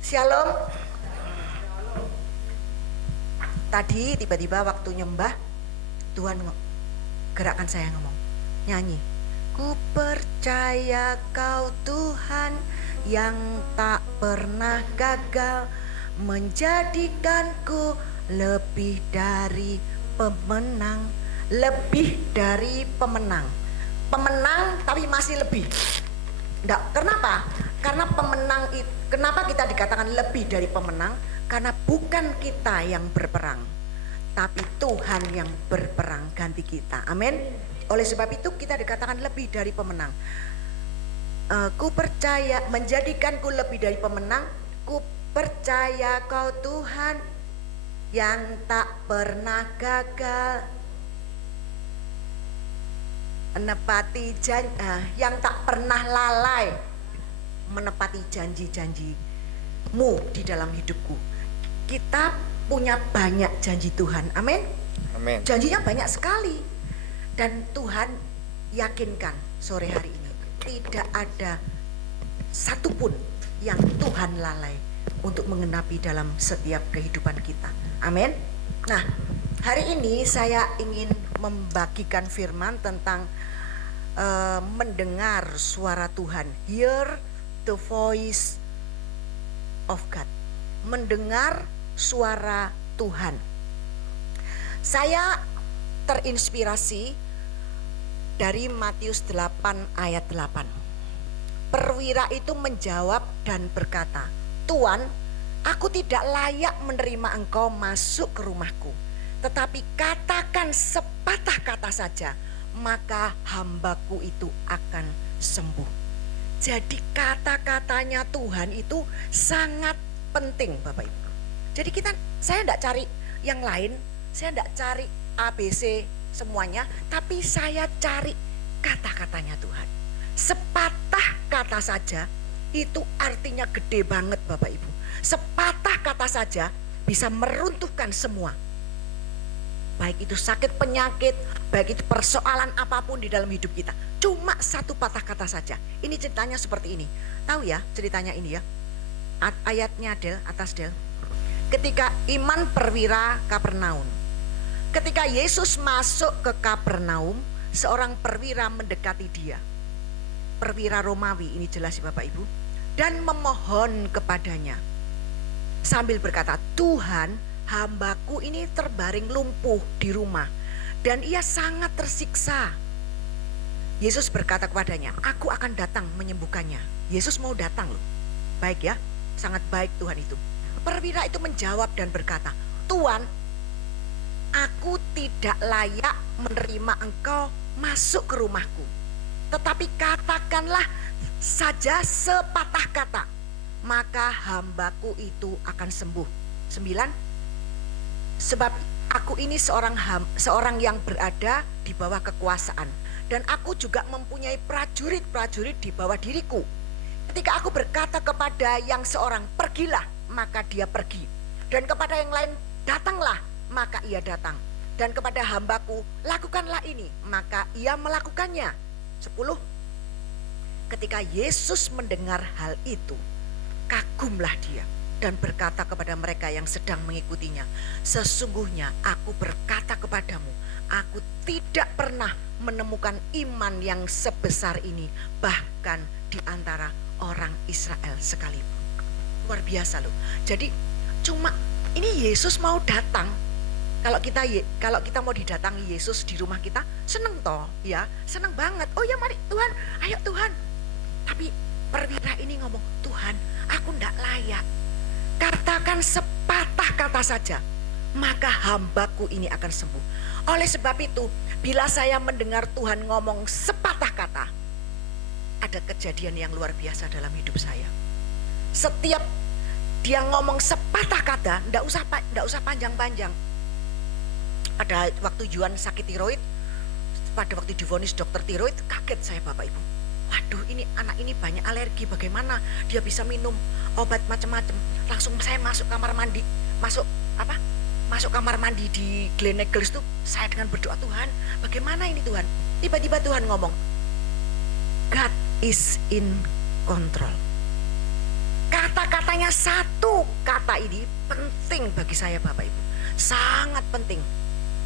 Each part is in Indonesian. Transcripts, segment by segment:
Shalom. Tadi tiba-tiba waktu nyembah, Tuhan gerakkan saya ngomong, nyanyi. Ku percaya Kau Tuhan yang tak pernah gagal, menjadikanku lebih dari pemenang. Lebih dari pemenang. Pemenang tapi masih lebih. Nggak, kenapa? Karena pemenang itu, kenapa kita dikatakan lebih dari pemenang? Karena bukan kita yang berperang, tapi Tuhan yang berperang ganti kita. Amin. Oleh sebab itu kita dikatakan lebih dari pemenang. Ku percaya, menjadikanku lebih dari pemenang. Ku percaya Kau Tuhan yang tak pernah gagal, menepati janji, yang tak pernah lalai menepati janji-janjimu di dalam hidupku. Kita punya banyak janji Tuhan, amin. Amin. Janjinya banyak sekali, dan Tuhan yakinkan sore hari ini tidak ada satupun yang Tuhan lalai untuk mengenapi dalam setiap kehidupan kita, amin. Nah, hari ini saya ingin membagikan firman tentang mendengar suara Tuhan, hear the voice of God, mendengar suara Tuhan. Saya terinspirasi dari Matius 8 ayat 8. Perwira itu menjawab dan berkata, Tuan, aku tidak layak menerima engkau masuk ke rumahku, tetapi katakan sepatah kata saja, maka hambaku itu akan sembuh. Jadi kata-katanya Tuhan itu sangat penting, Bapak Ibu. Jadi saya tidak cari yang lain, saya tidak cari ABC semuanya, tapi saya cari kata-katanya Tuhan. Sepatah kata saja itu artinya gede banget, Bapak Ibu. Sepatah kata saja bisa meruntuhkan semua. Baik itu sakit penyakit, baik itu persoalan apapun di dalam hidup kita. Cuma satu patah kata saja. Ini ceritanya seperti ini. Tahu ya ceritanya ini ya. Ayatnya Del, atas Del. Ketika iman perwira Kapernaum. Ketika Yesus masuk ke Kapernaum, seorang perwira mendekati dia. Perwira Romawi, ini jelas ya Bapak Ibu. Dan memohon kepadanya. Sambil berkata, Tuhan, hambaku ini terbaring lumpuh di rumah dan ia sangat tersiksa. Yesus berkata kepadanya, aku akan datang menyembuhkannya. Yesus mau datang loh. Baik ya, sangat baik Tuhan itu. Perwira itu menjawab dan berkata, Tuan, aku tidak layak menerima engkau masuk ke rumahku, tetapi katakanlah saja sepatah kata, maka hambaku itu akan sembuh. 9. Sebab aku ini seorang yang berada di bawah kekuasaan, dan aku juga mempunyai prajurit-prajurit di bawah diriku. Ketika aku berkata kepada yang seorang, pergilah, maka dia pergi. Dan kepada yang lain, datanglah, maka ia datang. Dan kepada hambaku, lakukanlah ini, maka ia melakukannya. 10. Ketika Yesus mendengar hal itu, kagumlah dia dan berkata kepada mereka yang sedang mengikutinya, sesungguhnya aku berkata kepadamu, aku tidak pernah menemukan iman yang sebesar ini, bahkan di antara orang Israel sekalipun. Luar biasa loh. Jadi cuma ini Yesus mau datang. Kalau kita mau didatangi Yesus di rumah kita, seneng toh ya, seneng banget. Oh ya mari Tuhan, ayo Tuhan. Tapi perwira ini ngomong, Tuhan, aku tidak layak. Katakan sepatah kata saja, maka hambaku ini akan sembuh. Oleh sebab itu, bila saya mendengar Tuhan ngomong sepatah kata, ada kejadian yang luar biasa dalam hidup saya. Setiap dia ngomong sepatah kata, enggak usah panjang-panjang. Pada waktu Juan sakit tiroid, pada waktu divonis dokter tiroid, kaget saya Bapak Ibu. Waduh, ini anak ini banyak alergi, bagaimana dia bisa minum obat macam-macam. Langsung saya masuk kamar mandi, masuk kamar mandi di Gleneagles tuh, saya dengan berdoa, Tuhan, bagaimana ini Tuhan? Tiba-tiba Tuhan ngomong, God is in control. Kata-katanya satu kata ini penting bagi saya Bapak Ibu. Sangat penting.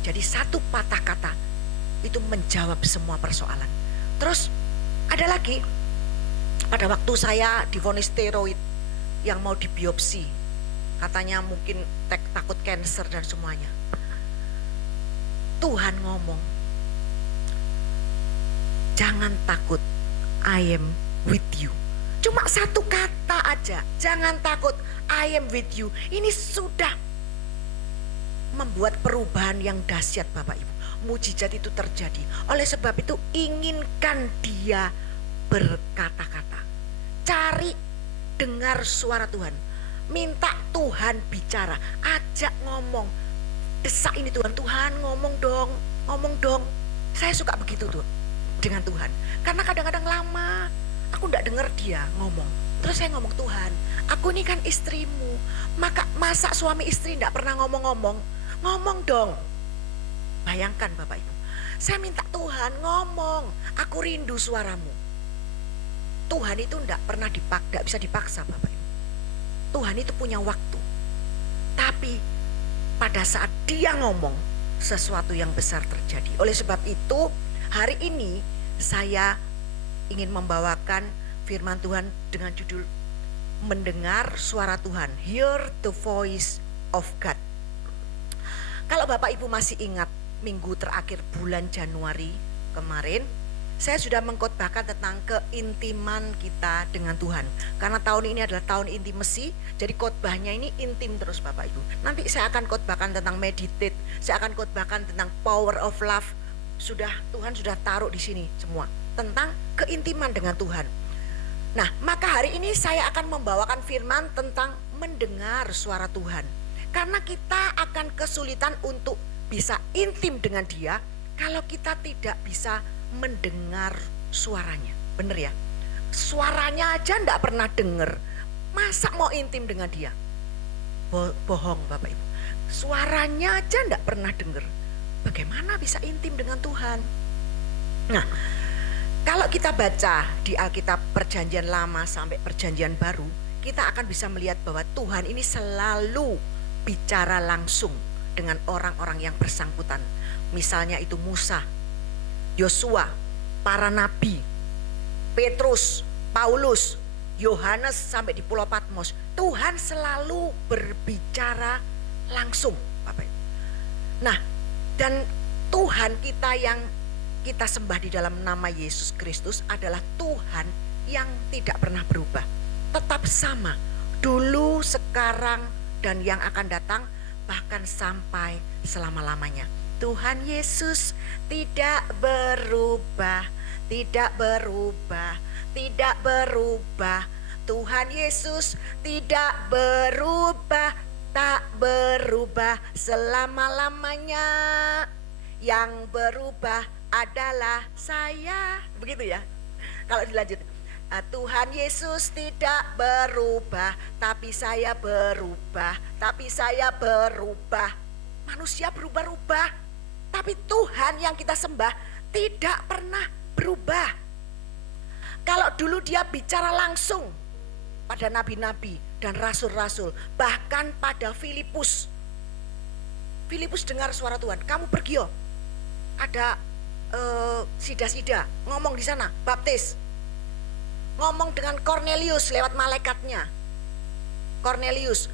Jadi satu patah kata itu menjawab semua persoalan. Terus ada lagi, pada waktu saya divonis steroid yang mau dibiopsi, katanya mungkin takut cancer dan semuanya. Tuhan ngomong, jangan takut, I am with you. Cuma satu kata aja, jangan takut, I am with you. Ini sudah membuat perubahan yang dahsyat Bapak Ibu. Mujizat itu terjadi. Oleh sebab itu inginkan dia berkata-kata. Cari dengar suara Tuhan. Minta Tuhan bicara. Ajak ngomong. Desak ini Tuhan. Tuhan ngomong dong. Saya suka begitu tuh dengan Tuhan. Karena kadang-kadang lama aku gak dengar dia ngomong. Terus saya ngomong, Tuhan, aku ini kan istrimu. Masa suami istri gak pernah ngomong-ngomong? Ngomong dong. Bayangkan Bapak Ibu, saya minta Tuhan ngomong, aku rindu suaramu. Tuhan itu tidak bisa dipaksa Bapak Ibu. Tuhan itu punya waktu. Tapi pada saat dia ngomong, sesuatu yang besar terjadi. Oleh sebab itu, hari ini saya ingin membawakan firman Tuhan dengan judul Mendengar Suara Tuhan, Hear the Voice of God. Kalau Bapak Ibu masih ingat, minggu terakhir bulan Januari kemarin, saya sudah mengkhotbahkan tentang keintiman kita dengan Tuhan. Karena tahun ini adalah tahun intimasi, jadi khotbahnya ini intim terus Bapak Ibu. Nanti saya akan khotbahkan tentang meditate, saya akan khotbahkan tentang power of love. Tuhan sudah taruh di sini semua tentang keintiman dengan Tuhan. Nah, maka hari ini saya akan membawakan firman tentang mendengar suara Tuhan. Karena kita akan kesulitan untuk bisa intim dengan dia kalau kita tidak bisa mendengar suaranya. Bener ya? Suaranya aja enggak pernah denger, masa mau intim dengan dia? Bohong Bapak Ibu. Suaranya aja enggak pernah denger, bagaimana bisa intim dengan Tuhan? Nah, kalau kita baca di Alkitab Perjanjian Lama sampai Perjanjian Baru, kita akan bisa melihat bahwa Tuhan ini selalu bicara langsung dengan orang-orang yang bersangkutan. Misalnya itu Musa, Yosua, para nabi, Petrus, Paulus, Yohanes sampai di Pulau Patmos. Tuhan selalu berbicara langsung, Bapak. Nah, dan Tuhan kita yang kita sembah di dalam nama Yesus Kristus adalah Tuhan yang tidak pernah berubah. Tetap sama, dulu, sekarang, dan yang akan datang, bahkan sampai selama-lamanya. Tuhan Yesus tidak berubah, tidak berubah, tidak berubah. Tuhan Yesus tidak berubah, tak berubah selama-lamanya. Yang berubah adalah saya. Begitu ya. Kalau dilanjut, Tuhan Yesus tidak berubah, tapi saya berubah, tapi saya berubah. Manusia berubah-ubah, tapi Tuhan yang kita sembah tidak pernah berubah. Kalau dulu dia bicara langsung pada nabi-nabi dan rasul-rasul, bahkan pada Filipus. Filipus dengar suara Tuhan, kamu pergi yo, ada sida-sida ngomong di sana, baptis. Ngomong dengan Cornelius lewat malaikatnya. Cornelius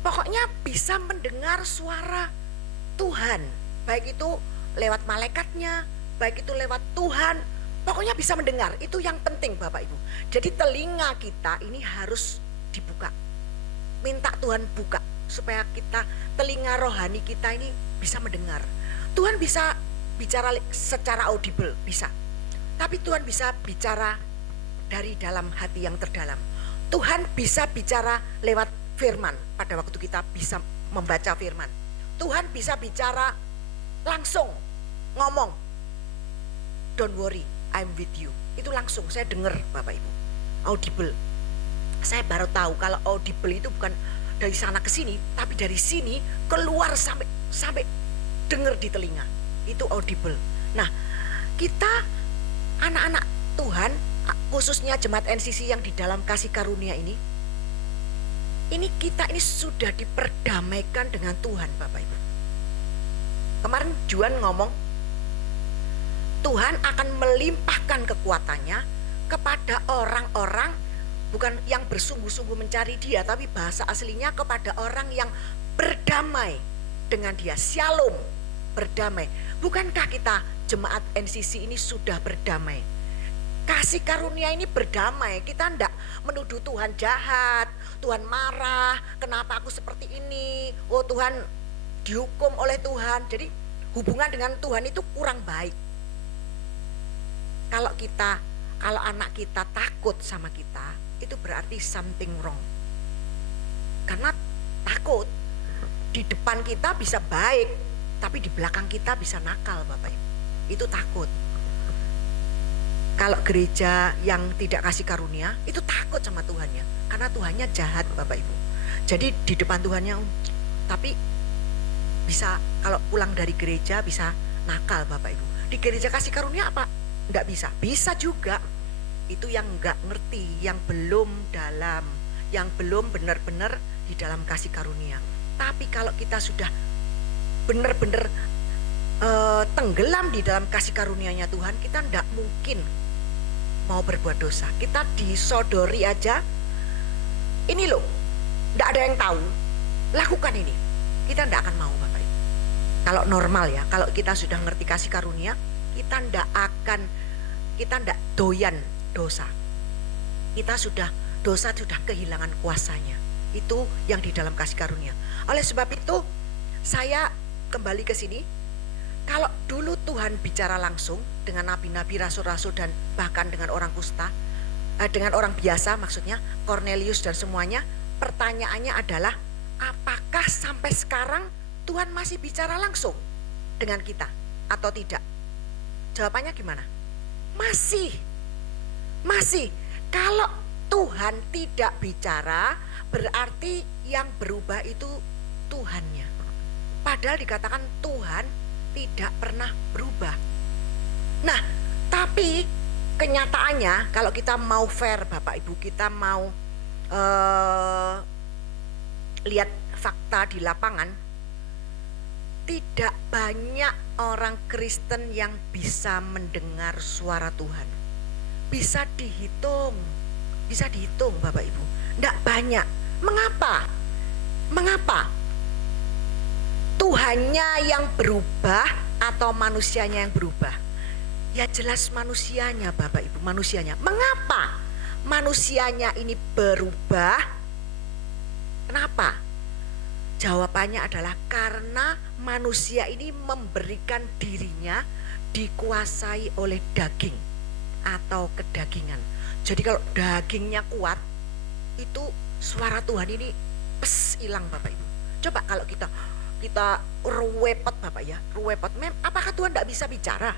pokoknya bisa mendengar suara Tuhan, baik itu lewat malaikatnya, baik itu lewat Tuhan, pokoknya bisa mendengar. Itu yang penting Bapak Ibu. Jadi telinga kita ini harus dibuka. Minta Tuhan buka supaya kita, telinga rohani kita ini bisa mendengar. Tuhan bisa bicara secara audible, bisa. Tapi Tuhan bisa bicara dari dalam hati yang terdalam. Tuhan bisa bicara lewat firman pada waktu kita bisa membaca firman. Tuhan bisa bicara langsung, ngomong, don't worry, I'm with you. Itu langsung saya dengar Bapak Ibu, audible. Saya baru tahu kalau audible itu bukan dari sana ke sini, tapi dari sini keluar sampai dengar di telinga. Itu audible. Nah, kita anak-anak Tuhan, khususnya jemaat NCC yang di dalam kasih karunia ini, Ini kita ini sudah diperdamaikan dengan Tuhan, Bapak Ibu. Kemarin Juan ngomong, Tuhan akan melimpahkan kekuatannya kepada orang-orang bukan yang bersungguh-sungguh mencari Dia, tapi bahasa aslinya kepada orang yang berdamai dengan Dia. Shalom, berdamai. Bukankah kita jemaat NCC ini sudah berdamai? Kasih karunia ini berdamai. Kita tidak menuduh Tuhan jahat, Tuhan marah, kenapa aku seperti ini, oh Tuhan dihukum oleh Tuhan. Jadi hubungan dengan Tuhan itu kurang baik. Kalau anak kita takut sama kita, itu berarti something wrong. Karena takut, di depan kita bisa baik, tapi di belakang kita bisa nakal, Bapak Ibu. Itu takut. Kalau gereja yang tidak kasih karunia, itu takut sama Tuhannya, karena Tuhannya jahat, Bapak Ibu. Jadi di depan Tuhannya, tapi bisa kalau pulang dari gereja bisa nakal, Bapak Ibu. Di gereja kasih karunia apa? Enggak bisa. Bisa juga. Itu yang enggak ngerti, yang belum dalam, yang belum benar-benar di dalam kasih karunia. Tapi kalau kita sudah benar-benar tenggelam di dalam kasih karunia-Nya Tuhan, kita enggak mungkin mau berbuat dosa. Kita disodori aja, ini loh, enggak ada yang tahu, lakukan ini. Kita enggak akan mau, Bapak Ibu. Kalau normal ya, kalau kita sudah ngerti kasih karunia, kita enggak doyan dosa. Dosa sudah kehilangan kuasanya. Itu yang di dalam kasih karunia. Oleh sebab itu, saya kembali ke sini. Kalau dulu Tuhan bicara langsung dengan nabi-nabi, rasul-rasul, dan bahkan dengan orang kusta, dengan orang biasa maksudnya, Cornelius dan semuanya, pertanyaannya adalah, apakah sampai sekarang Tuhan masih bicara langsung dengan kita atau tidak? Jawabannya gimana? Masih. Kalau Tuhan tidak bicara, berarti yang berubah itu Tuhannya. Padahal dikatakan Tuhan tidak pernah berubah. Nah, tapi kenyataannya kalau kita mau fair, Bapak Ibu, kita mau lihat fakta di lapangan, tidak banyak orang Kristen yang bisa mendengar suara Tuhan. Bisa dihitung Bapak Ibu. Tidak banyak. Mengapa? Tuhannya yang berubah atau manusianya yang berubah? Ya jelas manusianya, Bapak Ibu, manusianya. Mengapa manusianya ini berubah? Kenapa? Jawabannya adalah karena manusia ini memberikan dirinya dikuasai oleh daging atau kedagingan. Jadi kalau dagingnya kuat, itu suara Tuhan ini hilang, Bapak Ibu. Coba kalau kita ruwepot, Bapak ya, ruwepot. Apakah Tuhan tidak bisa bicara?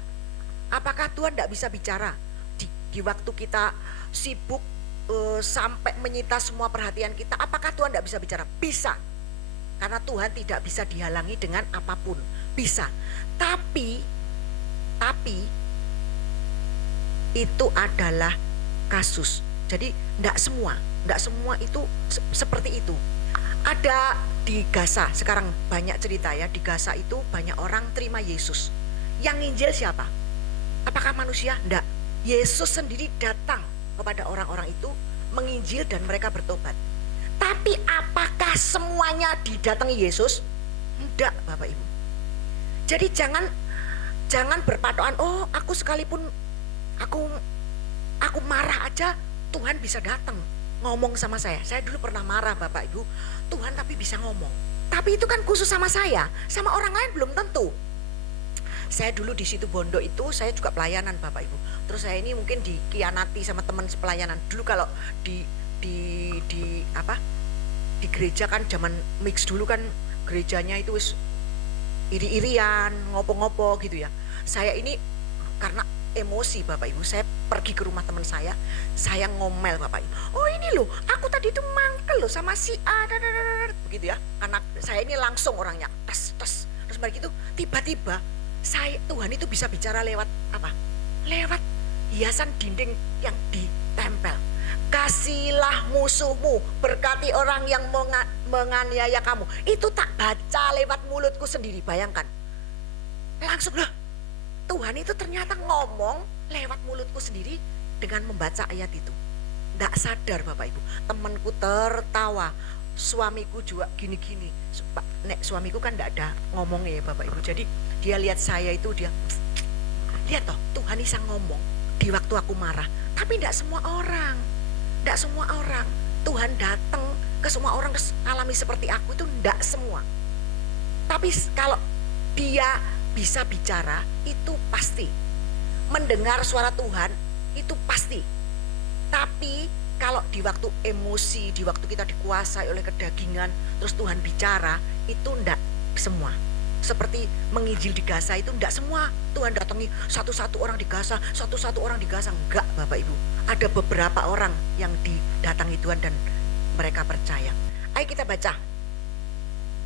Apakah Tuhan tidak bisa bicara di waktu kita sibuk sampai menyita semua perhatian kita? Apakah Tuhan tidak bisa bicara? Bisa. Karena Tuhan tidak bisa dihalangi dengan apapun. Bisa. Tapi itu adalah kasus. Jadi tidak semua itu seperti itu. Ada di Gaza, sekarang banyak cerita ya, di Gaza itu banyak orang terima Yesus. Yang nginjil siapa? Apakah manusia? Tidak. Yesus sendiri datang kepada orang-orang itu, menginjil dan mereka bertobat. Tapi apakah semuanya didatangi Yesus? Tidak, Bapak Ibu. Jadi jangan berpatokan, oh aku sekalipun aku marah aja Tuhan bisa datang ngomong sama saya. Saya dulu pernah marah, Bapak Ibu, Tuhan tapi bisa ngomong. Tapi itu kan khusus sama saya, sama orang lain belum tentu. Saya dulu di situ Bondo itu saya juga pelayanan, Bapak Ibu. Terus saya ini mungkin dikianati sama teman sepelayanan. Dulu kalau di gereja kan zaman mix dulu kan gerejanya itu iri-irian, ngopo-ngopo gitu ya. Saya ini karena emosi, Bapak Ibu, saya pergi ke rumah teman saya ngomel, Bapak Ibu. Oh ini loh, aku tadi itu mangkel loh sama si A, begitu ya. Karena saya ini langsung orangnya, terus begitu tiba-tiba Tuhan itu bisa bicara lewat apa? Lewat hiasan dinding yang ditempel. Kasihilah musuhmu, berkati orang yang menganiaya kamu. Itu tak baca lewat mulutku sendiri, bayangkan. Langsung loh, Tuhan itu ternyata ngomong lewat mulutku sendiri dengan membaca ayat itu. Nggak sadar Bapak Ibu, temanku tertawa, suamiku juga gini-gini. Nek suamiku kan nggak ada ngomongnya ya Bapak Ibu. Jadi dia lihat saya itu, dia lihat toh Tuhan bisa ngomong di waktu aku marah. Tapi nggak semua orang, nggak semua orang. Tuhan datang ke semua orang alami seperti aku itu nggak semua. Tapi kalau dia bisa bicara itu pasti. Mendengar suara Tuhan itu pasti. Tapi kalau di waktu emosi, di waktu kita dikuasai oleh kedagingan, terus Tuhan bicara, itu enggak semua. Seperti menginjil di Gaza itu enggak semua Tuhan datangi satu-satu orang di Gaza, satu-satu orang di Gaza. Enggak Bapak Ibu. Ada beberapa orang yang didatangi Tuhan dan mereka percaya. Ayo kita baca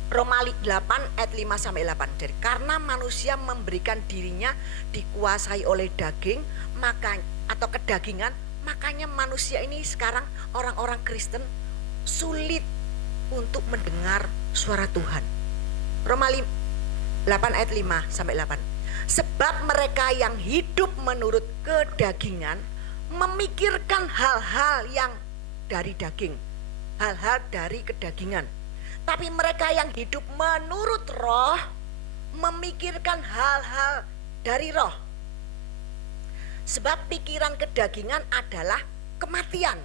Roma 8 ayat 5-8. Jadi karena manusia memberikan dirinya dikuasai oleh daging, maka atau kedagingan, makanya manusia ini sekarang orang-orang Kristen sulit untuk mendengar suara Tuhan. Roma 8 ayat 5-8. Sebab mereka yang hidup menurut kedagingan memikirkan hal-hal yang dari daging, hal-hal dari kedagingan. Tapi mereka yang hidup menurut roh memikirkan hal-hal dari roh. Sebab pikiran kedagingan adalah kematian,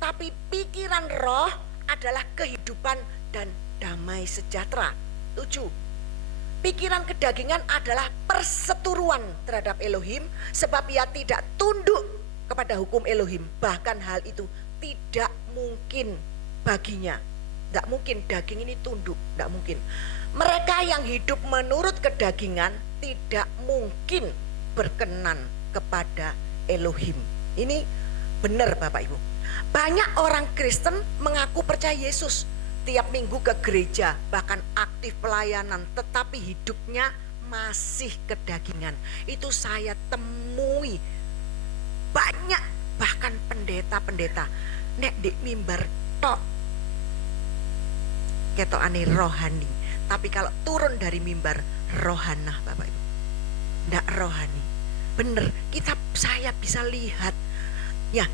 tapi pikiran roh adalah kehidupan dan damai sejahtera. 7. Pikiran kedagingan adalah perseteruan terhadap Elohim, sebab ia tidak tunduk kepada hukum Elohim. Bahkan hal itu tidak mungkin baginya. Tidak mungkin daging ini tunduk, tidak mungkin. Mereka yang hidup menurut kedagingan tidak mungkin berkenan kepada Elohim. Ini benar Bapak Ibu. Banyak orang Kristen mengaku percaya Yesus, tiap minggu ke gereja, bahkan aktif pelayanan, tetapi hidupnya masih kedagingan. Itu saya temui banyak, bahkan pendeta-pendeta nek di mimbar tok ketokane rohani, tapi kalau turun dari mimbar rohanah Bapak Ibu, ndak rohani. Bener, saya bisa lihat ya,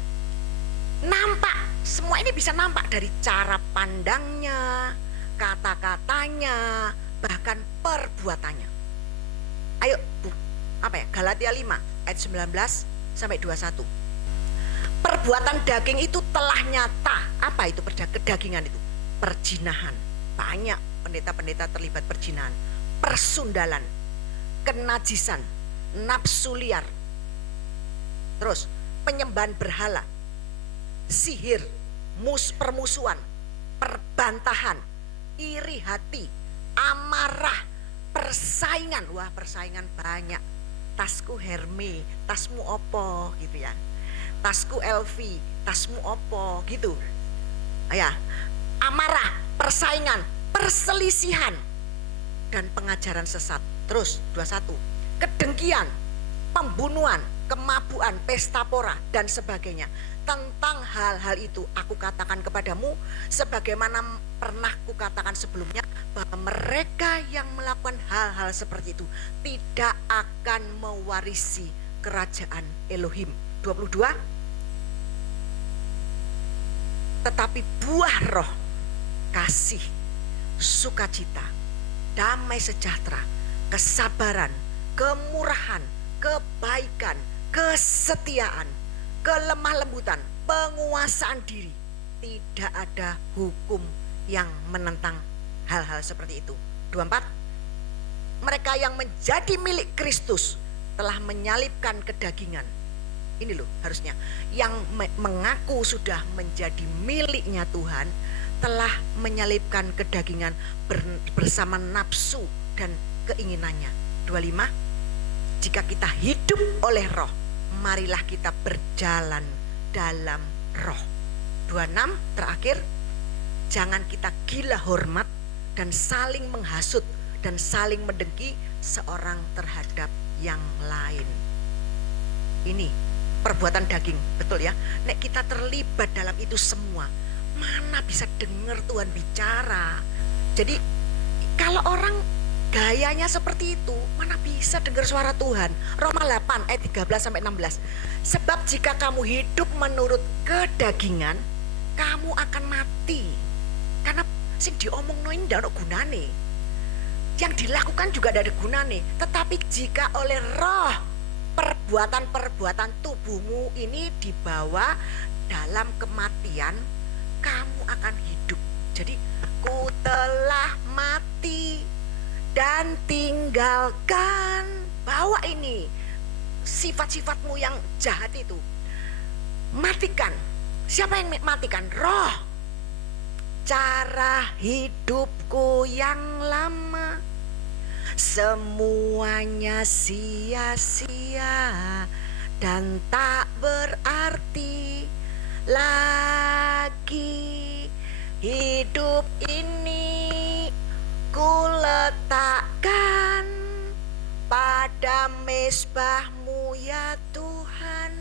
nampak, semua ini bisa nampak dari cara pandangnya, kata-katanya, bahkan perbuatannya. Ayo Galatia 5 ayat 19-21. Perbuatan daging itu telah nyata. Apa itu kedagingan itu? Perzinahan. Banyak pendeta-pendeta terlibat perzinahan, persundalan, kenajisan, nafsu liar, terus penyembahan berhala, sihir, permusuhan, perbantahan, iri hati, amarah, persaingan. Wah, persaingan banyak. Tasku Hermes, tasmu opo gitu ya. Tasku Elvi, tasmu opo gitu. Ya, amarah, persaingan, perselisihan, dan pengajaran sesat. Terus 21, kedengkian, pembunuhan, kemabuan, pesta pora, dan sebagainya. Tentang hal-hal itu aku katakan kepadamu, sebagaimana pernah kukatakan sebelumnya, bahwa mereka yang melakukan hal-hal seperti itu tidak akan mewarisi kerajaan Elohim. 22, tetapi buah roh, kasih, sukacita, damai sejahtera, kesabaran, kemurahan, kebaikan, kesetiaan, kelemah lembutan, penguasaan diri. Tidak ada hukum yang menentang hal-hal seperti itu. 24, mereka yang menjadi milik Kristus telah menyalibkan kedagingan. Ini loh harusnya, yang mengaku sudah menjadi miliknya Tuhan telah menyalibkan kedagingan bersama nafsu dan keinginannya. 25, jika kita hidup oleh roh, marilah kita berjalan dalam roh. 26, terakhir, jangan kita gila hormat dan saling menghasut dan saling mendengki seorang terhadap yang lain. Ini perbuatan daging, betul ya. Nek kita terlibat dalam itu semua, mana bisa dengar Tuhan bicara. Jadi kalau orang gayanya seperti itu, mana bisa dengar suara Tuhan. Roma 8 ayat 13 sampai 16. Sebab jika kamu hidup menurut kedagingan, kamu akan mati. Karena sing diomongno ini ndak ono gunane. Yang dilakukan juga ndak ada gunane. Tetapi jika oleh roh, perbuatan-perbuatan tubuhmu ini dibawa dalam kematian, kamu akan hidup. Jadi ku telah mati dan tinggalkan, bawa ini sifat-sifatmu yang jahat itu, matikan. Siapa yang matikan? Roh. Cara hidupku yang lama semuanya sia-sia dan tak berarti lagi. Hidup ini ku letakkan pada mezbahmu ya Tuhan.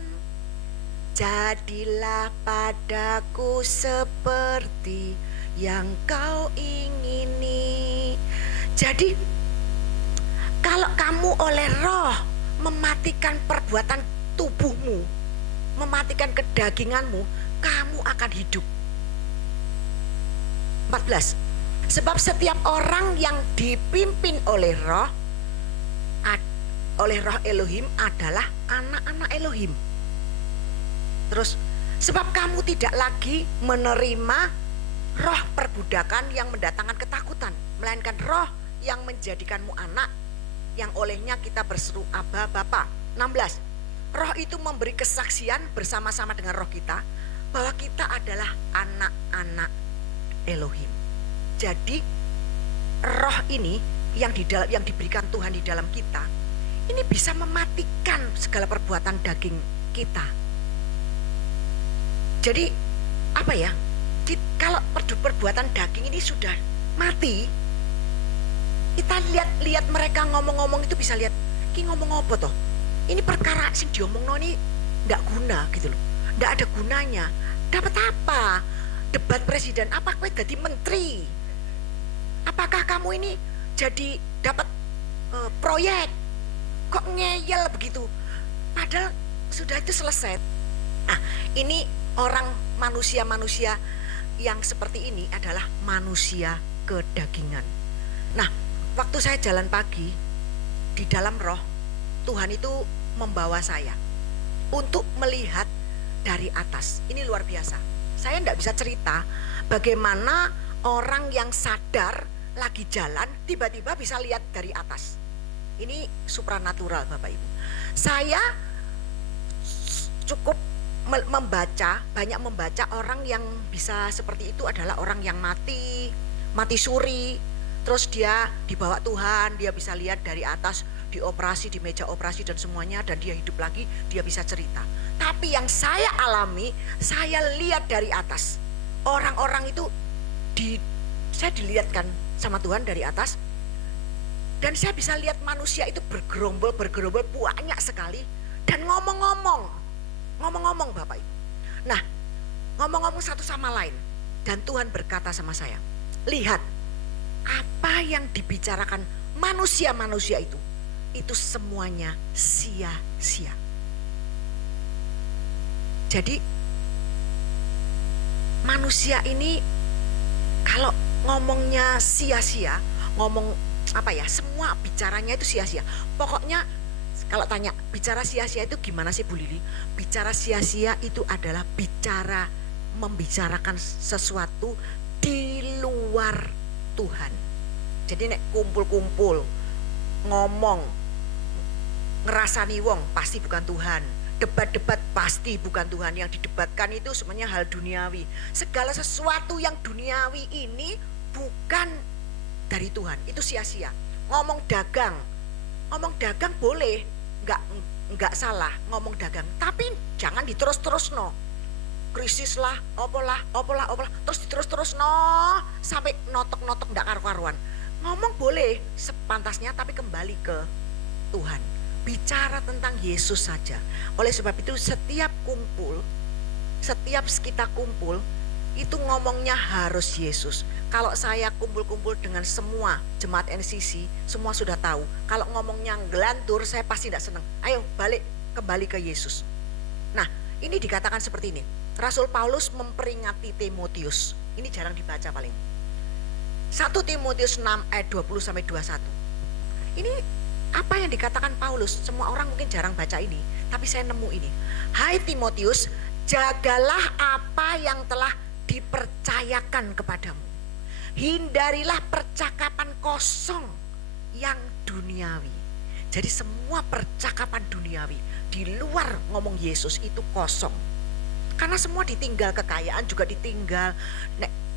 Jadilah padaku seperti yang kau ingini. Jadi kalau kamu oleh roh mematikan perbuatan tubuhmu, mematikan kedaginganmu, kamu akan hidup. 14. Sebab setiap orang yang dipimpin oleh roh Elohim adalah anak-anak Elohim. Terus, sebab kamu tidak lagi menerima roh perbudakan yang mendatangkan ketakutan, melainkan roh yang menjadikanmu anak, yang olehnya kita berseru Aba Bapa. 16. Roh itu memberi kesaksian bersama-sama dengan roh kita bahwa kita adalah anak-anak Elohim. Jadi roh ini yang diberikan Tuhan di dalam kita, ini bisa mematikan segala perbuatan daging kita. Jadi apa ya? Kalau perbuatan daging ini sudah mati, kita lihat mereka ngomong-ngomong itu bisa lihat, ki ngomong apa toh? Ini perkara sing diomongno ini ndak guna gitu loh, ndak ada gunanya. Dapat apa? Debat presiden, apa kowe jadi menteri? Apakah kamu ini jadi dapat proyek? Kok ngeyel begitu? Padahal sudah itu selesai. Nah, ini orang manusia-manusia yang seperti ini adalah manusia kedagingan. Nah, waktu saya jalan pagi di dalam roh, Tuhan itu membawa saya untuk melihat dari atas. Ini luar biasa. Saya tidak bisa cerita bagaimana orang yang sadar lagi jalan tiba-tiba bisa lihat dari atas. Ini supranatural Bapak Ibu. Saya cukup banyak membaca orang yang bisa seperti itu adalah orang yang mati suri, terus dia dibawa Tuhan, dia bisa lihat dari atas, dioperasi di meja operasi dan semuanya, dan dia hidup lagi, dia bisa cerita. Tapi yang saya alami, saya lihat dari atas. Orang-orang itu saya dilihatkan sama Tuhan dari atas, dan saya bisa lihat manusia itu bergerombol banyak sekali dan ngomong-ngomong Bapak Ibu. Nah, ngomong-ngomong satu sama lain, dan Tuhan berkata sama saya, lihat apa yang dibicarakan manusia-manusia itu semuanya sia-sia. Jadi manusia ini kalau ngomongnya sia-sia, ngomong apa ya, semua bicaranya itu sia-sia. Pokoknya kalau tanya bicara sia-sia itu gimana sih Bu Lili? Bicara sia-sia itu adalah membicarakan sesuatu di luar Tuhan. Jadi nek kumpul-kumpul ngomong ngerasani wong pasti bukan Tuhan. Debat-debat pasti bukan Tuhan. Yang didebatkan itu semuanya hal duniawi. Segala sesuatu yang duniawi ini bukan dari Tuhan, itu sia-sia. Ngomong dagang boleh, enggak salah ngomong dagang, tapi jangan diterus-terus no. Krisis lah, opolah, terus diterus-terus no sampai notok-notok enggak karu-karuan. Ngomong boleh sepantasnya, tapi kembali ke Tuhan. bicara tentang Yesus saja. Oleh sebab itu setiap kita kumpul itu ngomongnya harus Yesus. Kalau saya kumpul-kumpul dengan semua jemaat NCC, semua sudah tahu. Kalau ngomongnya ngelantur, saya pasti tidak senang. Ayo kembali ke Yesus. Nah, ini dikatakan seperti ini. Rasul Paulus memperingati Timotius. Ini jarang dibaca paling. 1 Timotius 6 ayat 20 sampai 21. Ini apa yang dikatakan Paulus? Semua orang mungkin jarang baca ini, tapi saya nemu ini. Hai Timotius, jagalah apa yang telah dipercayakan kepadamu. Hindarilah percakapan kosong yang duniawi. Jadi semua percakapan duniawi di luar ngomong Yesus itu kosong. Karena semua ditinggal, kekayaan juga ditinggal,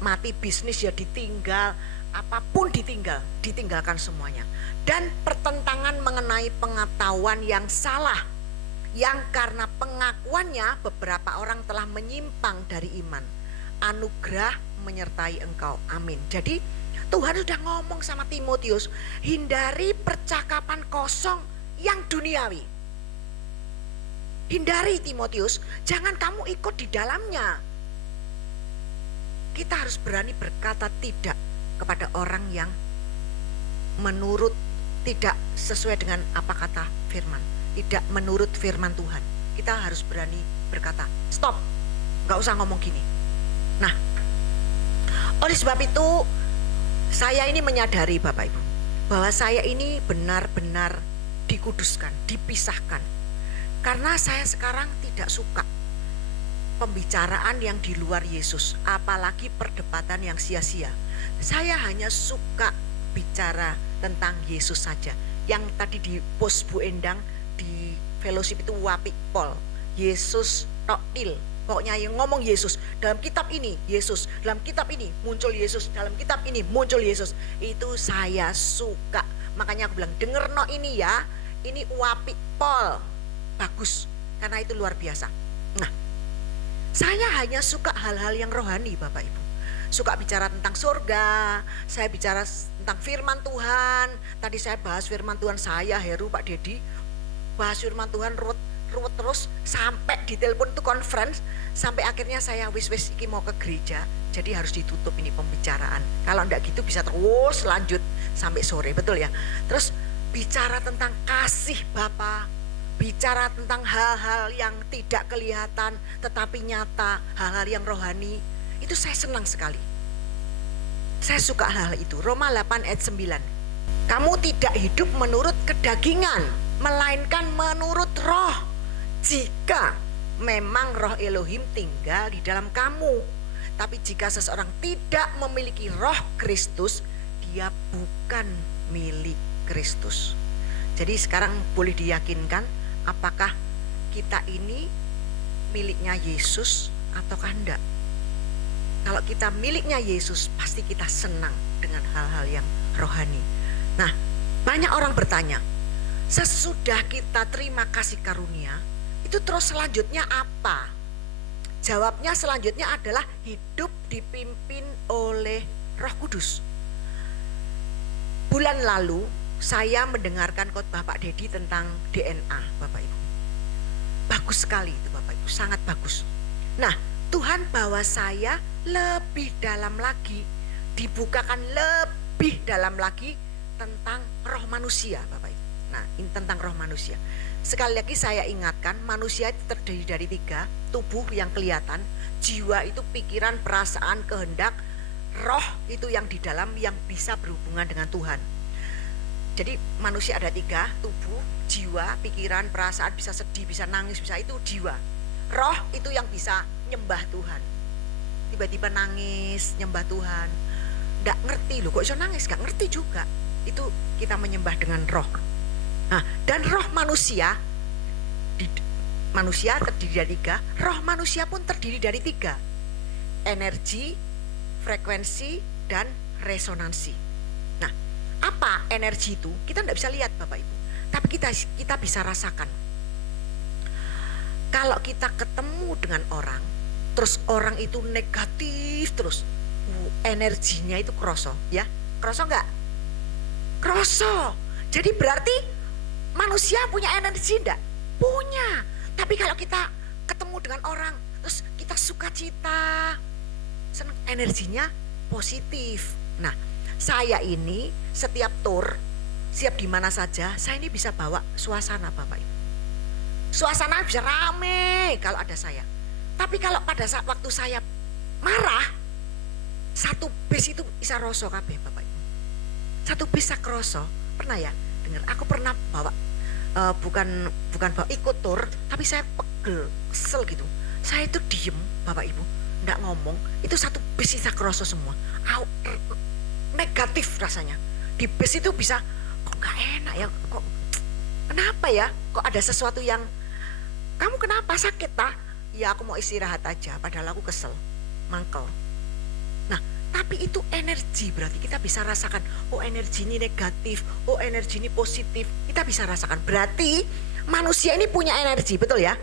mati bisnis ya ditinggal, apapun ditinggalkan semuanya. Dan pertentangan mengenai pengetahuan yang salah, yang karena pengakuannya beberapa orang telah menyimpang dari iman. Anugerah menyertai engkau, amin. Jadi Tuhan sudah ngomong sama Timotius, hindari percakapan kosong yang duniawi. Hindari Timotius, jangan kamu ikut di dalamnya. Kita harus berani berkata tidak kepada orang yang menurut tidak sesuai dengan apa kata firman, tidak menurut firman Tuhan. Kita harus berani berkata, stop, gak usah ngomong gini. Nah, oleh sebab itu saya ini menyadari Bapak Ibu, bahwa saya ini benar-benar dikuduskan, dipisahkan. Karena saya sekarang tidak suka pembicaraan yang di luar Yesus, apalagi perdebatan yang sia-sia. Saya hanya suka bicara tentang Yesus saja. Yang tadi di post Bu Endang di fellowship itu Wapik Pol, Yesus Toktil. Pokoknya yang ngomong Yesus, dalam kitab ini Yesus, dalam kitab ini muncul Yesus, dalam kitab ini muncul Yesus. Itu saya suka. Makanya aku bilang, denger no ini ya, ini Wapik Pol. Bagus, karena itu luar biasa. Nah, saya hanya suka hal-hal yang rohani Bapak Ibu. Suka bicara tentang surga, saya bicara tentang firman Tuhan. Tadi saya bahas firman Tuhan, saya Heru Pak Dedi bahas firman Tuhan ruwet terus sampai di telepon itu conference, sampai akhirnya saya wis iki mau ke gereja, jadi harus ditutup ini pembicaraan. Kalau enggak gitu bisa terus lanjut sampai sore, betul ya. Terus bicara tentang kasih Bapa, bicara tentang hal-hal yang tidak kelihatan tetapi nyata, hal-hal yang rohani, itu saya senang sekali. Saya suka hal itu. Roma 8 ayat 9. Kamu tidak hidup menurut kedagingan, melainkan menurut roh. Jika memang roh Elohim tinggal di dalam kamu. Tapi jika seseorang tidak memiliki roh Kristus, dia bukan milik Kristus. Jadi sekarang boleh diyakinkan, apakah kita ini miliknya Yesus ataukah enggak? Kalau kita miliknya Yesus, pasti kita senang dengan hal-hal yang rohani. Nah, banyak orang bertanya, sesudah kita terima kasih karunia, itu terus selanjutnya apa? Jawabnya selanjutnya adalah hidup dipimpin oleh Roh Kudus. Bulan lalu saya mendengarkan khotbah Pak Dedi tentang DNA Bapak Ibu. Bagus sekali itu Bapak Ibu, sangat bagus. Nah, Tuhan bawa saya lebih dalam lagi, dibukakan lebih dalam lagi tentang roh manusia Bapak Ibu. Nah, ini tentang roh manusia. Sekali lagi saya ingatkan, manusia itu terdiri dari 3, tubuh yang kelihatan, jiwa itu pikiran, perasaan, kehendak, roh itu yang di dalam yang bisa berhubungan dengan Tuhan. Jadi manusia ada 3, tubuh, jiwa, pikiran, perasaan, bisa sedih, bisa nangis, bisa itu jiwa. Roh itu yang bisa nyembah Tuhan. Tiba-tiba nangis, nyembah Tuhan. Nggak ngerti loh, kok bisa nangis, nggak ngerti juga. Itu kita menyembah dengan roh. Nah, dan roh manusia terdiri dari 3, roh manusia pun terdiri dari 3. Energi, frekuensi, dan resonansi. Nah, apa energi itu? Kita tidak bisa lihat Bapak Ibu, tapi kita bisa rasakan. Kalau kita ketemu dengan orang, terus orang itu negatif terus, energinya itu kroso, ya? Kroso enggak? Kroso. Jadi berarti Manusia punya energi enggak? Punya. Tapi kalau kita ketemu dengan orang, terus kita sukacita, senang, energinya positif. Nah, saya ini setiap tour, siap di mana saja, saya ini bisa bawa suasana Bapak Ibu. Suasana bisa rame kalau ada saya. Tapi kalau pada saat waktu saya marah, satu bis itu bisa roso kabeh Bapak Ibu. Satu bis sakroso, pernah ya dengar? Aku pernah bawa bukan bawa ikut tour, tapi saya pegel, kesel gitu. Saya itu diem Bapak Ibu, nggak ngomong. Itu satu bis sakroso semua. Negatif rasanya. Di bis itu bisa, kok nggak enak ya, kok kenapa ya? Kok ada sesuatu yang, kamu kenapa sakit tak? Ya aku mau istirahat aja, padahal aku kesel, mangkel. Nah, tapi itu energi, berarti kita bisa rasakan, oh energi ini negatif, oh energi ini positif, kita bisa rasakan. Berarti manusia ini punya energi, betul ya?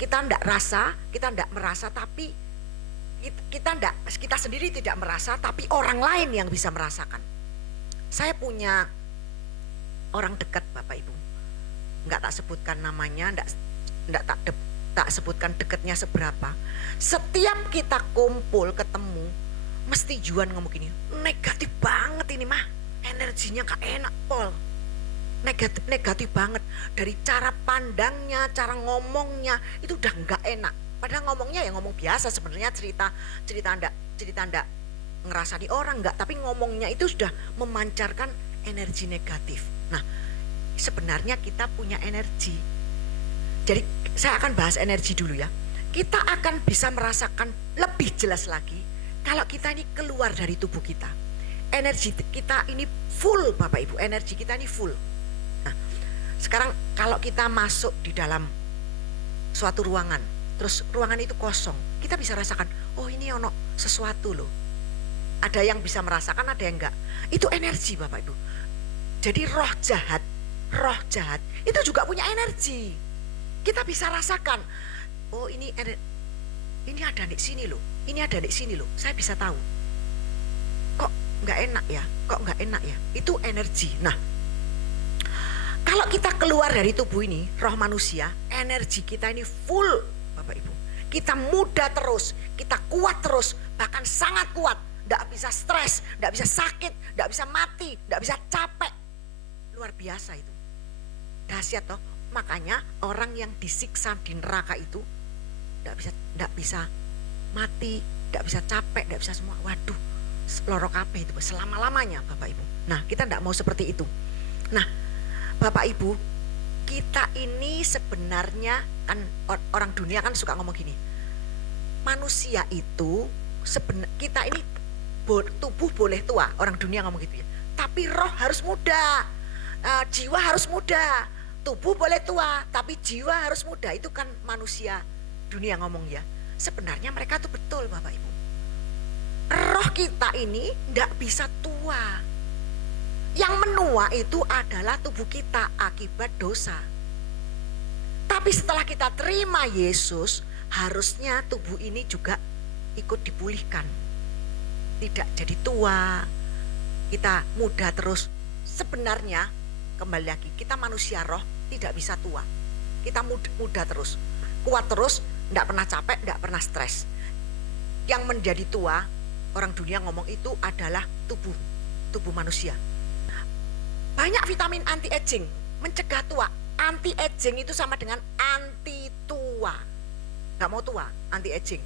Kita enggak rasa, kita enggak merasa, tapi kita sendiri tidak merasa, tapi orang lain yang bisa merasakan. Saya punya orang dekat Bapak Ibu, enggak tak sebutkan namanya, enggak tak sebutkan dekatnya seberapa. Setiap kita kumpul ketemu, mesti Juan ngomong gini, negatif banget ini mah, energinya gak enak Pol, negatif banget, dari cara pandangnya, cara ngomongnya itu udah gak enak. Padahal ngomongnya ya ngomong biasa, sebenarnya cerita ndak ngerasani orang enggak, tapi ngomongnya itu sudah memancarkan energi negatif. Nah, sebenarnya kita punya energi. Jadi saya akan bahas energi dulu ya. Kita akan bisa merasakan lebih jelas lagi kalau kita ini keluar dari tubuh kita. Energi kita ini full Bapak Ibu, energi kita ini full. Nah, sekarang kalau kita masuk di dalam suatu ruangan, terus ruangan itu kosong, kita bisa rasakan, oh ini ono sesuatu loh. Ada yang bisa merasakan, ada yang enggak. Itu energi Bapak Ibu. Jadi roh jahat itu juga punya energi. Kita bisa rasakan, oh ini ada di sini loh, ini ada di sini loh. Saya bisa tahu. Kok nggak enak ya? Itu energi. Nah, kalau kita keluar dari tubuh ini, roh manusia, energi kita ini full, Bapak Ibu. Kita muda terus, kita kuat terus, bahkan sangat kuat. Nggak bisa stres, nggak bisa sakit, nggak bisa mati, nggak bisa capek. Luar biasa itu. Dahsyat toh. Makanya orang yang disiksa di neraka itu nggak bisa mati, nggak bisa capek, nggak bisa semua. Waduh, loro kabeh itu selama-lamanya Bapak Ibu. Nah, kita nggak mau seperti itu. Nah, Bapak Ibu, kita ini sebenarnya kan orang dunia kan suka ngomong gini. Manusia itu kita ini tubuh boleh tua, orang dunia ngomong gitu ya. Tapi roh harus muda, jiwa harus muda. Tubuh boleh tua, tapi jiwa harus muda. Itu kan manusia dunia ngomong ya. Sebenarnya mereka tuh betul Bapak Ibu. Roh kita ini nggak bisa tua. Yang menua itu adalah tubuh kita akibat dosa. Tapi setelah kita terima Yesus, harusnya tubuh ini juga ikut dipulihkan. Tidak jadi tua, kita muda terus. Sebenarnya kembali lagi, kita manusia roh tidak bisa tua. Kita muda terus, kuat terus, tidak pernah capek, tidak pernah stres. Yang menjadi tua, orang dunia ngomong itu adalah tubuh manusia. Banyak vitamin anti-aging, mencegah tua. Anti-aging itu sama dengan anti tua. Gak mau tua, anti-aging.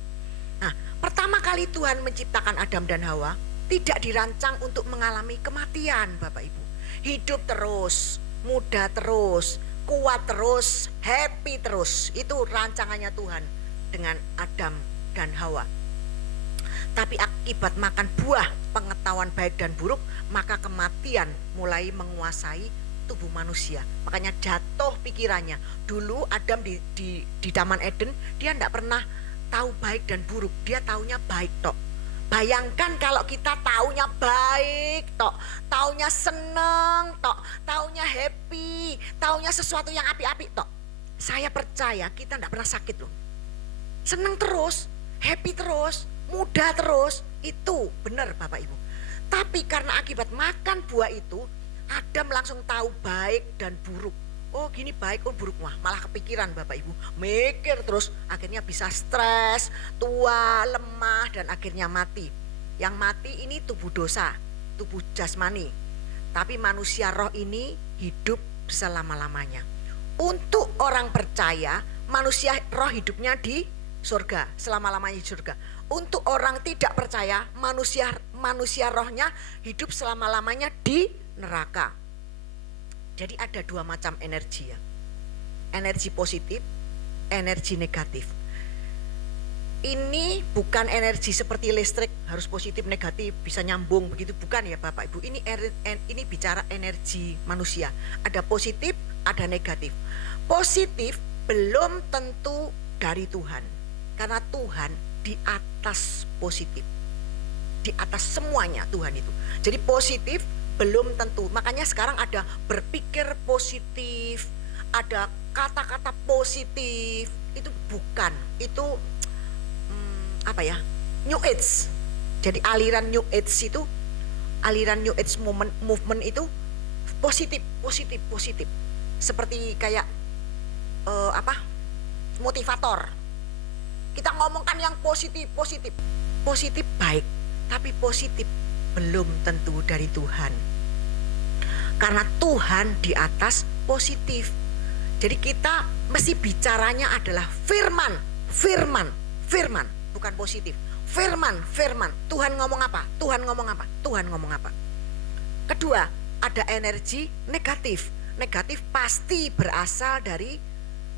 Nah, pertama kali Tuhan menciptakan Adam dan Hawa, tidak dirancang untuk mengalami kematian Bapak Ibu. Hidup terus, muda terus, kuat terus, happy terus. Itu rancangannya Tuhan dengan Adam dan Hawa. Tapi akibat makan buah pengetahuan baik dan buruk, maka kematian mulai menguasai tubuh manusia. Makanya jatuh pikirannya. Dulu Adam di Taman Eden, dia tidak pernah tahu baik dan buruk, dia taunya baik tok. Bayangkan kalau kita taunya baik tok, taunya seneng tok, taunya happy, taunya sesuatu yang api-api tok. Saya percaya kita tidak pernah sakit loh. Seneng terus, happy terus, muda terus, itu benar Bapak Ibu. Tapi karena akibat makan buah itu, Adam langsung tahu baik dan buruk. oh gini baik, oh buruk, wah malah kepikiran Bapak Ibu, mikir terus, akhirnya bisa stres, tua, lemah, dan akhirnya mati. Yang mati ini tubuh dosa, tubuh jasmani, tapi manusia roh ini hidup selama-lamanya. Untuk orang percaya, manusia roh hidupnya di surga, selama-lamanya di surga. Untuk orang tidak percaya, manusia rohnya hidup selama-lamanya di neraka. Jadi ada dua macam energi ya. Energi positif, energi negatif. Ini bukan energi seperti listrik harus positif negatif bisa nyambung begitu, bukan ya Bapak Ibu. Ini bicara energi manusia. Ada positif, ada negatif. Positif belum tentu dari Tuhan. Karena Tuhan di atas positif. Di atas semuanya Tuhan itu. Jadi positif belum tentu. Makanya sekarang ada berpikir positif, ada kata-kata positif. Itu bukan, itu apa ya? New Age. Jadi aliran New Age itu, aliran New Age movement itu positif. Seperti kayak motivator. Kita ngomongkan yang positif. Positif baik, tapi positif belum tentu dari Tuhan. Karena Tuhan di atas positif. Jadi kita mesti bicaranya adalah firman, bukan positif. Firman. Tuhan ngomong apa? Kedua, ada energi negatif. Negatif pasti berasal dari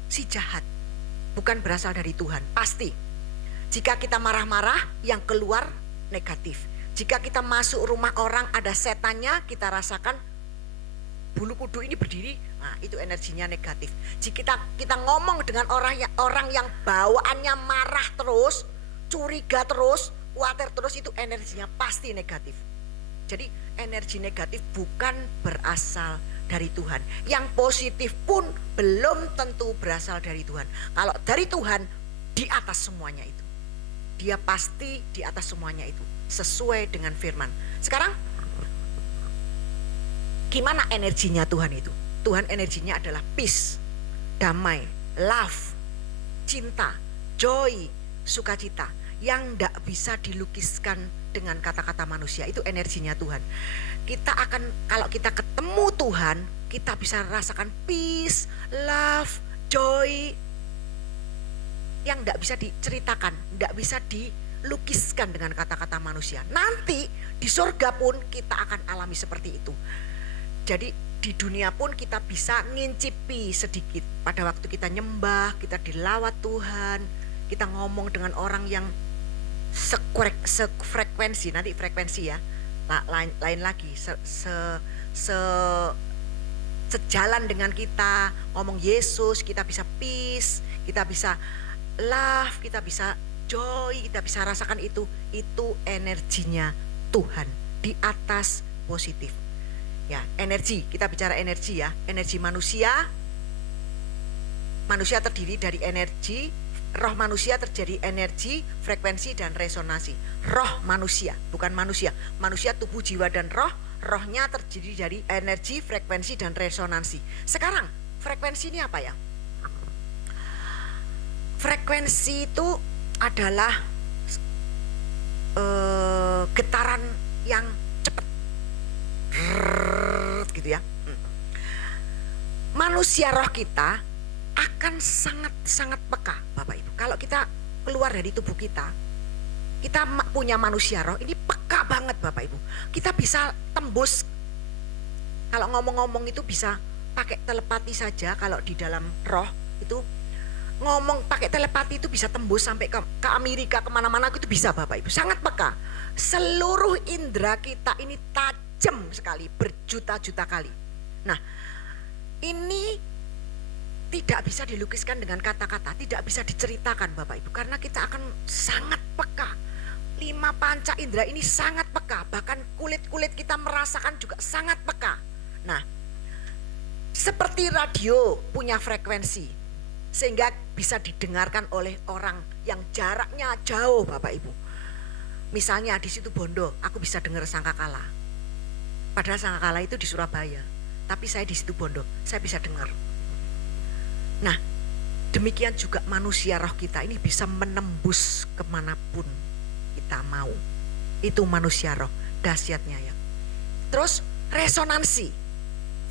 si jahat. Bukan berasal dari Tuhan, pasti. Jika kita marah-marah, yang keluar negatif. Jika kita masuk rumah orang ada setannya, kita rasakan bulu kudu ini berdiri, nah itu energinya negatif. Jika kita ngomong dengan orang yang bawaannya marah terus, curiga terus, khawatir terus, itu energinya pasti negatif. Jadi energi negatif bukan berasal dari Tuhan. Yang positif pun belum tentu berasal dari Tuhan. Kalau dari Tuhan, di atas semuanya itu. Dia pasti di atas semuanya itu, sesuai dengan firman. Sekarang gimana energinya Tuhan itu? Tuhan energinya adalah peace, damai, love, cinta, joy, sukacita, yang tidak bisa dilukiskan dengan kata-kata manusia. Itu energinya Tuhan. Kita akan, kalau kita ketemu Tuhan, kita bisa rasakan peace, love, joy, yang tidak bisa diceritakan, tidak bisa dilukiskan dengan kata-kata manusia. Nanti di surga pun kita akan alami seperti itu. Jadi di dunia pun kita bisa ngincipi sedikit. Pada waktu kita nyembah, kita dilawat Tuhan, kita ngomong dengan orang yang sefrekuensi, nanti frekuensi ya, lain lagi, sejalan dengan kita, ngomong Yesus, kita bisa peace, kita bisa love, kita bisa joy, kita bisa rasakan itu energinya Tuhan di atas positif. Ya, energi, kita bicara energi ya. Energi manusia terdiri dari energi, roh manusia terjadi energi, frekuensi dan resonansi. Roh manusia, bukan manusia. Manusia tubuh, jiwa dan roh, rohnya terdiri dari energi, frekuensi dan resonansi. Sekarang, frekuensi ini apa ya? Frekuensi itu adalah getaran yang cepat, gitu ya. Manusia roh kita akan sangat peka, Bapak Ibu. Kalau kita keluar dari tubuh kita punya manusia roh ini peka banget, Bapak Ibu. Kita bisa tembus, kalau ngomong-ngomong itu bisa pakai telepati saja. Kalau di dalam roh itu ngomong pakai telepati itu bisa tembus sampai ke Amerika, kemana-mana itu bisa, Bapak Ibu. Sangat peka. Seluruh indera kita ini tajam sekali, berjuta-juta kali. Nah, ini tidak bisa dilukiskan dengan kata-kata, tidak bisa diceritakan, Bapak Ibu, karena kita akan sangat peka. 5 panca indera ini sangat peka, bahkan kulit-kulit kita merasakan juga sangat peka. Nah, seperti radio punya frekuensi, sehingga bisa didengarkan oleh orang yang jaraknya jauh, Bapak Ibu. Misalnya di situ Bondo, aku bisa dengar Sangkakala. Padahal Sangkakala itu di Surabaya, tapi saya di situ Bondo, saya bisa dengar. Nah, demikian juga manusia roh kita ini bisa menembus kemanapun kita mau. Itu manusia roh, dahsyatnya ya. Terus resonansi,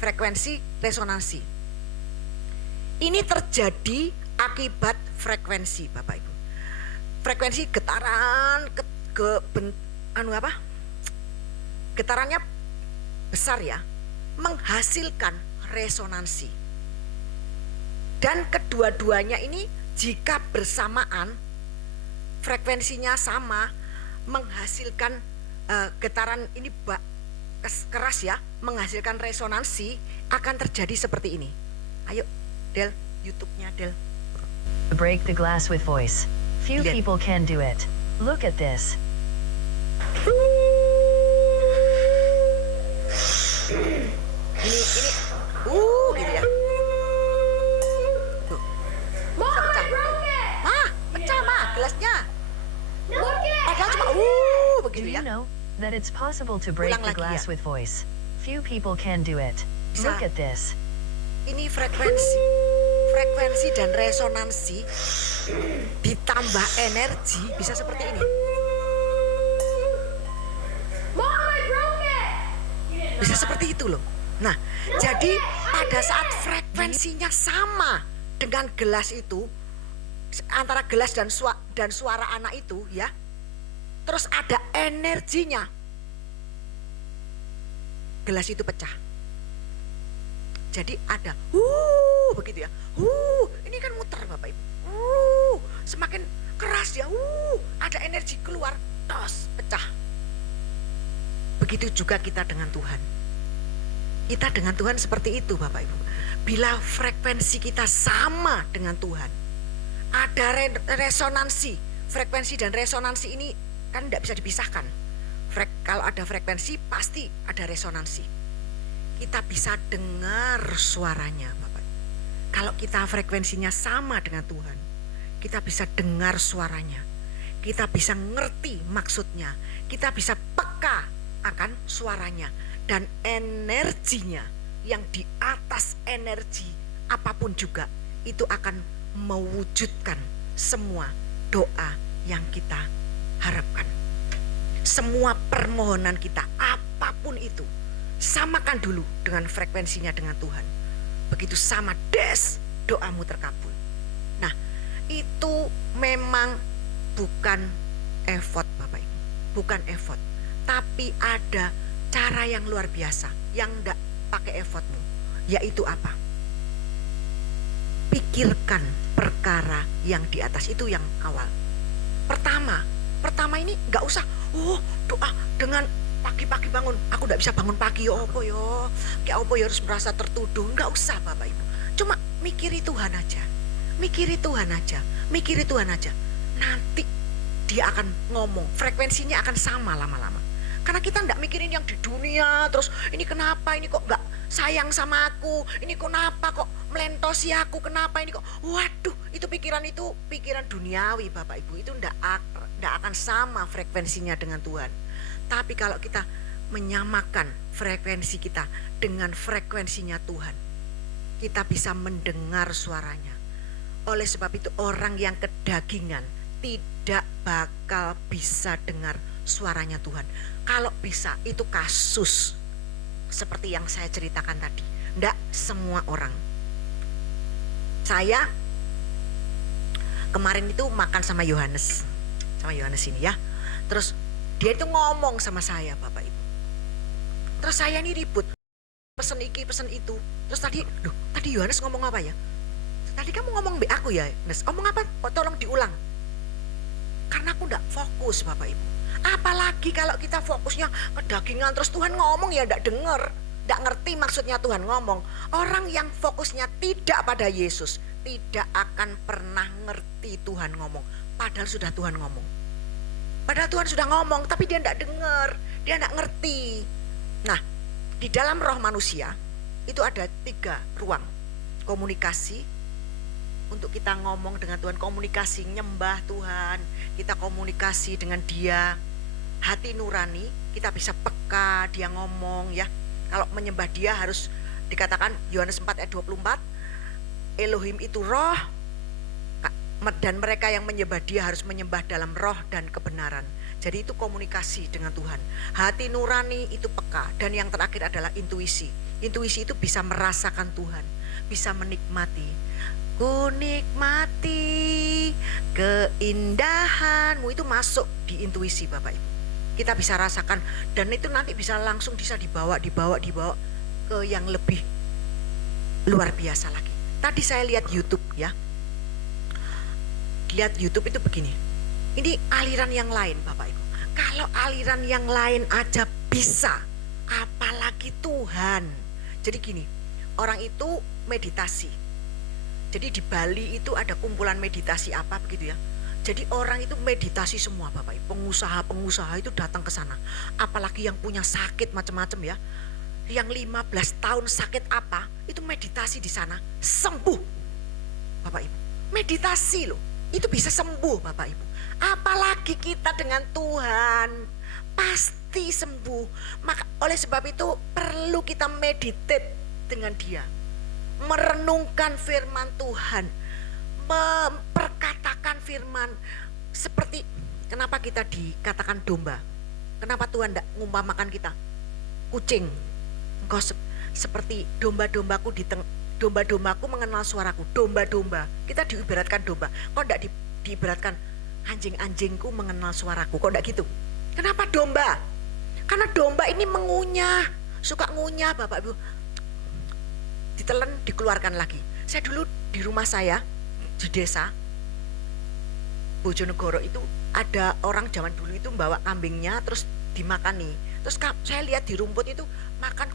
frekuensi resonansi. Ini terjadi akibat frekuensi, Bapak Ibu. Frekuensi getaran getarannya besar ya, menghasilkan resonansi. Dan kedua-duanya ini jika bersamaan, frekuensinya sama, menghasilkan getaran ini keras ya, menghasilkan resonansi, akan terjadi seperti ini. Ayo Del, YouTube-nya Del. Break the glass with voice. Few Lihat. people can do it. Look at this. Ini gitu ya. Tuh. Pecah. Pecah mah gelasnya. Padahal cuma Do begitu you ya. know that it's possible to break Ulang the lagi, glass ya. with voice? Few people can do it. Bisa. Look at this. Ini frekuensi dan resonansi ditambah energi bisa seperti ini. Bisa seperti itu loh. Nah, jadi pada saat frekuensinya sama dengan gelas itu, antara gelas dan suara anak itu ya, terus ada energinya, gelas itu pecah. Jadi ada begitu ya, ini kan muter Bapak Ibu, semakin keras ya, ada energi keluar, tos, pecah. Begitu juga kita dengan Tuhan. Kita dengan Tuhan seperti itu Bapak Ibu. Bila frekuensi kita sama dengan Tuhan, ada resonansi. Frekuensi dan resonansi ini kan tidak bisa dipisahkan. Kalau ada frekuensi pasti ada resonansi. Kita bisa dengar suaranya Bapak Ibu. Kalau kita frekuensinya sama dengan Tuhan, kita bisa dengar suaranya. Kita bisa ngerti maksudnya. Kita bisa peka akan suaranya. Dan energinya yang di atas energi apapun juga itu akan mewujudkan semua doa yang kita harapkan. Semua permohonan kita apapun itu, samakan dulu dengan frekuensinya dengan Tuhan. Begitu sama doamu terkabul. Nah, itu memang bukan effort Bapak Ibu, bukan effort, tapi ada cara yang luar biasa yang enggak pakai effortmu, yaitu apa? Pikirkan perkara yang di atas, itu yang awal. Pertama ini enggak usah doa dengan pagi-pagi bangun. Aku enggak bisa bangun pagi, kayak apa ya harus merasa tertuduh. Enggak usah Bapak Ibu. Cuma mikiri Tuhan aja. Mikiri Tuhan aja. Nanti dia akan ngomong, frekuensinya akan sama lama-lama. Karena kita enggak mikirin yang di dunia, terus ini kenapa, ini kok enggak sayang sama aku, ini kenapa kok melentosi aku, kenapa ini kok, waduh, itu pikiran duniawi Bapak Ibu, itu enggak akan sama frekuensinya dengan Tuhan. Tapi kalau kita menyamakan frekuensi kita dengan frekuensinya Tuhan, kita bisa mendengar suaranya. Oleh sebab itu orang yang kedagingan tidak bakal bisa dengar suaranya Tuhan. Kalau bisa, itu kasus seperti yang saya ceritakan tadi. Enggak semua orang. Saya kemarin itu makan sama Yohanes ini ya. Terus dia itu ngomong sama saya Bapak Ibu. Terus saya ini ribut, pesen iki, pesen itu. Terus tadi Yohanes ngomong apa ya? Tadi kamu ngomong aku ya, Nes. Ngomong apa? Tolong diulang. Karena aku enggak fokus Bapak Ibu. Apalagi kalau kita fokusnya kedagingan, terus Tuhan ngomong ya enggak dengar, enggak ngerti maksudnya Tuhan ngomong. Orang yang fokusnya tidak pada Yesus tidak akan pernah ngerti Tuhan ngomong. Padahal sudah Tuhan ngomong. Padahal Tuhan sudah ngomong, tapi dia enggak dengar, dia enggak ngerti. Nah, di dalam roh manusia itu ada 3 ruang komunikasi. Untuk kita ngomong dengan Tuhan, komunikasi nyembah Tuhan, kita komunikasi dengan Dia. Hati nurani, kita bisa peka dia ngomong ya. Kalau menyembah Dia harus dikatakan Yohanes 4 ayat 24, Elohim itu roh, dan mereka yang menyembah dia harus menyembah dalam roh dan kebenaran. Jadi itu komunikasi dengan Tuhan. Hati nurani itu peka, dan yang terakhir adalah intuisi. Intuisi itu bisa merasakan Tuhan, bisa menikmati. Ku nikmati keindahanmu, itu masuk di intuisi Bapak Ibu. Kita bisa rasakan, dan itu nanti bisa langsung bisa dibawa ke yang lebih luar biasa lagi. Tadi saya lihat YouTube ya. Lihat YouTube itu begini. Ini aliran yang lain Bapak Ibu. Kalau aliran yang lain aja bisa, apalagi Tuhan. Jadi gini, orang itu meditasi. Jadi di Bali itu ada kumpulan meditasi apa begitu ya. Jadi orang itu meditasi semua Bapak Ibu. Pengusaha itu datang ke sana. Apalagi yang punya sakit macam-macam ya. Yang 15 tahun sakit apa, itu meditasi di sana, sembuh. Bapak Ibu, meditasi loh. Itu bisa sembuh Bapak Ibu. Apalagi kita dengan Tuhan, pasti sembuh. Maka oleh sebab itu perlu kita meditate dengan dia, merenungkan firman Tuhan, memperkatakan firman. Seperti kenapa kita dikatakan domba, kenapa Tuhan tidak ngumpamakan kita kucing. Engkau seperti domba-dombaku domba-dombaku mengenal suaraku. Domba-domba, kita diibaratkan domba. Kok tidak diibaratkan anjing-anjingku mengenal suaraku? Kok tidak gitu? Kenapa domba? Karena domba ini mengunyah, suka ngunyah Bapak Ibu. Ditelan, dikeluarkan lagi. Saya dulu di rumah saya di desa Bojonegoro itu ada orang zaman dulu itu bawa kambingnya terus dimakani. Terus saya lihat di rumput itu makan,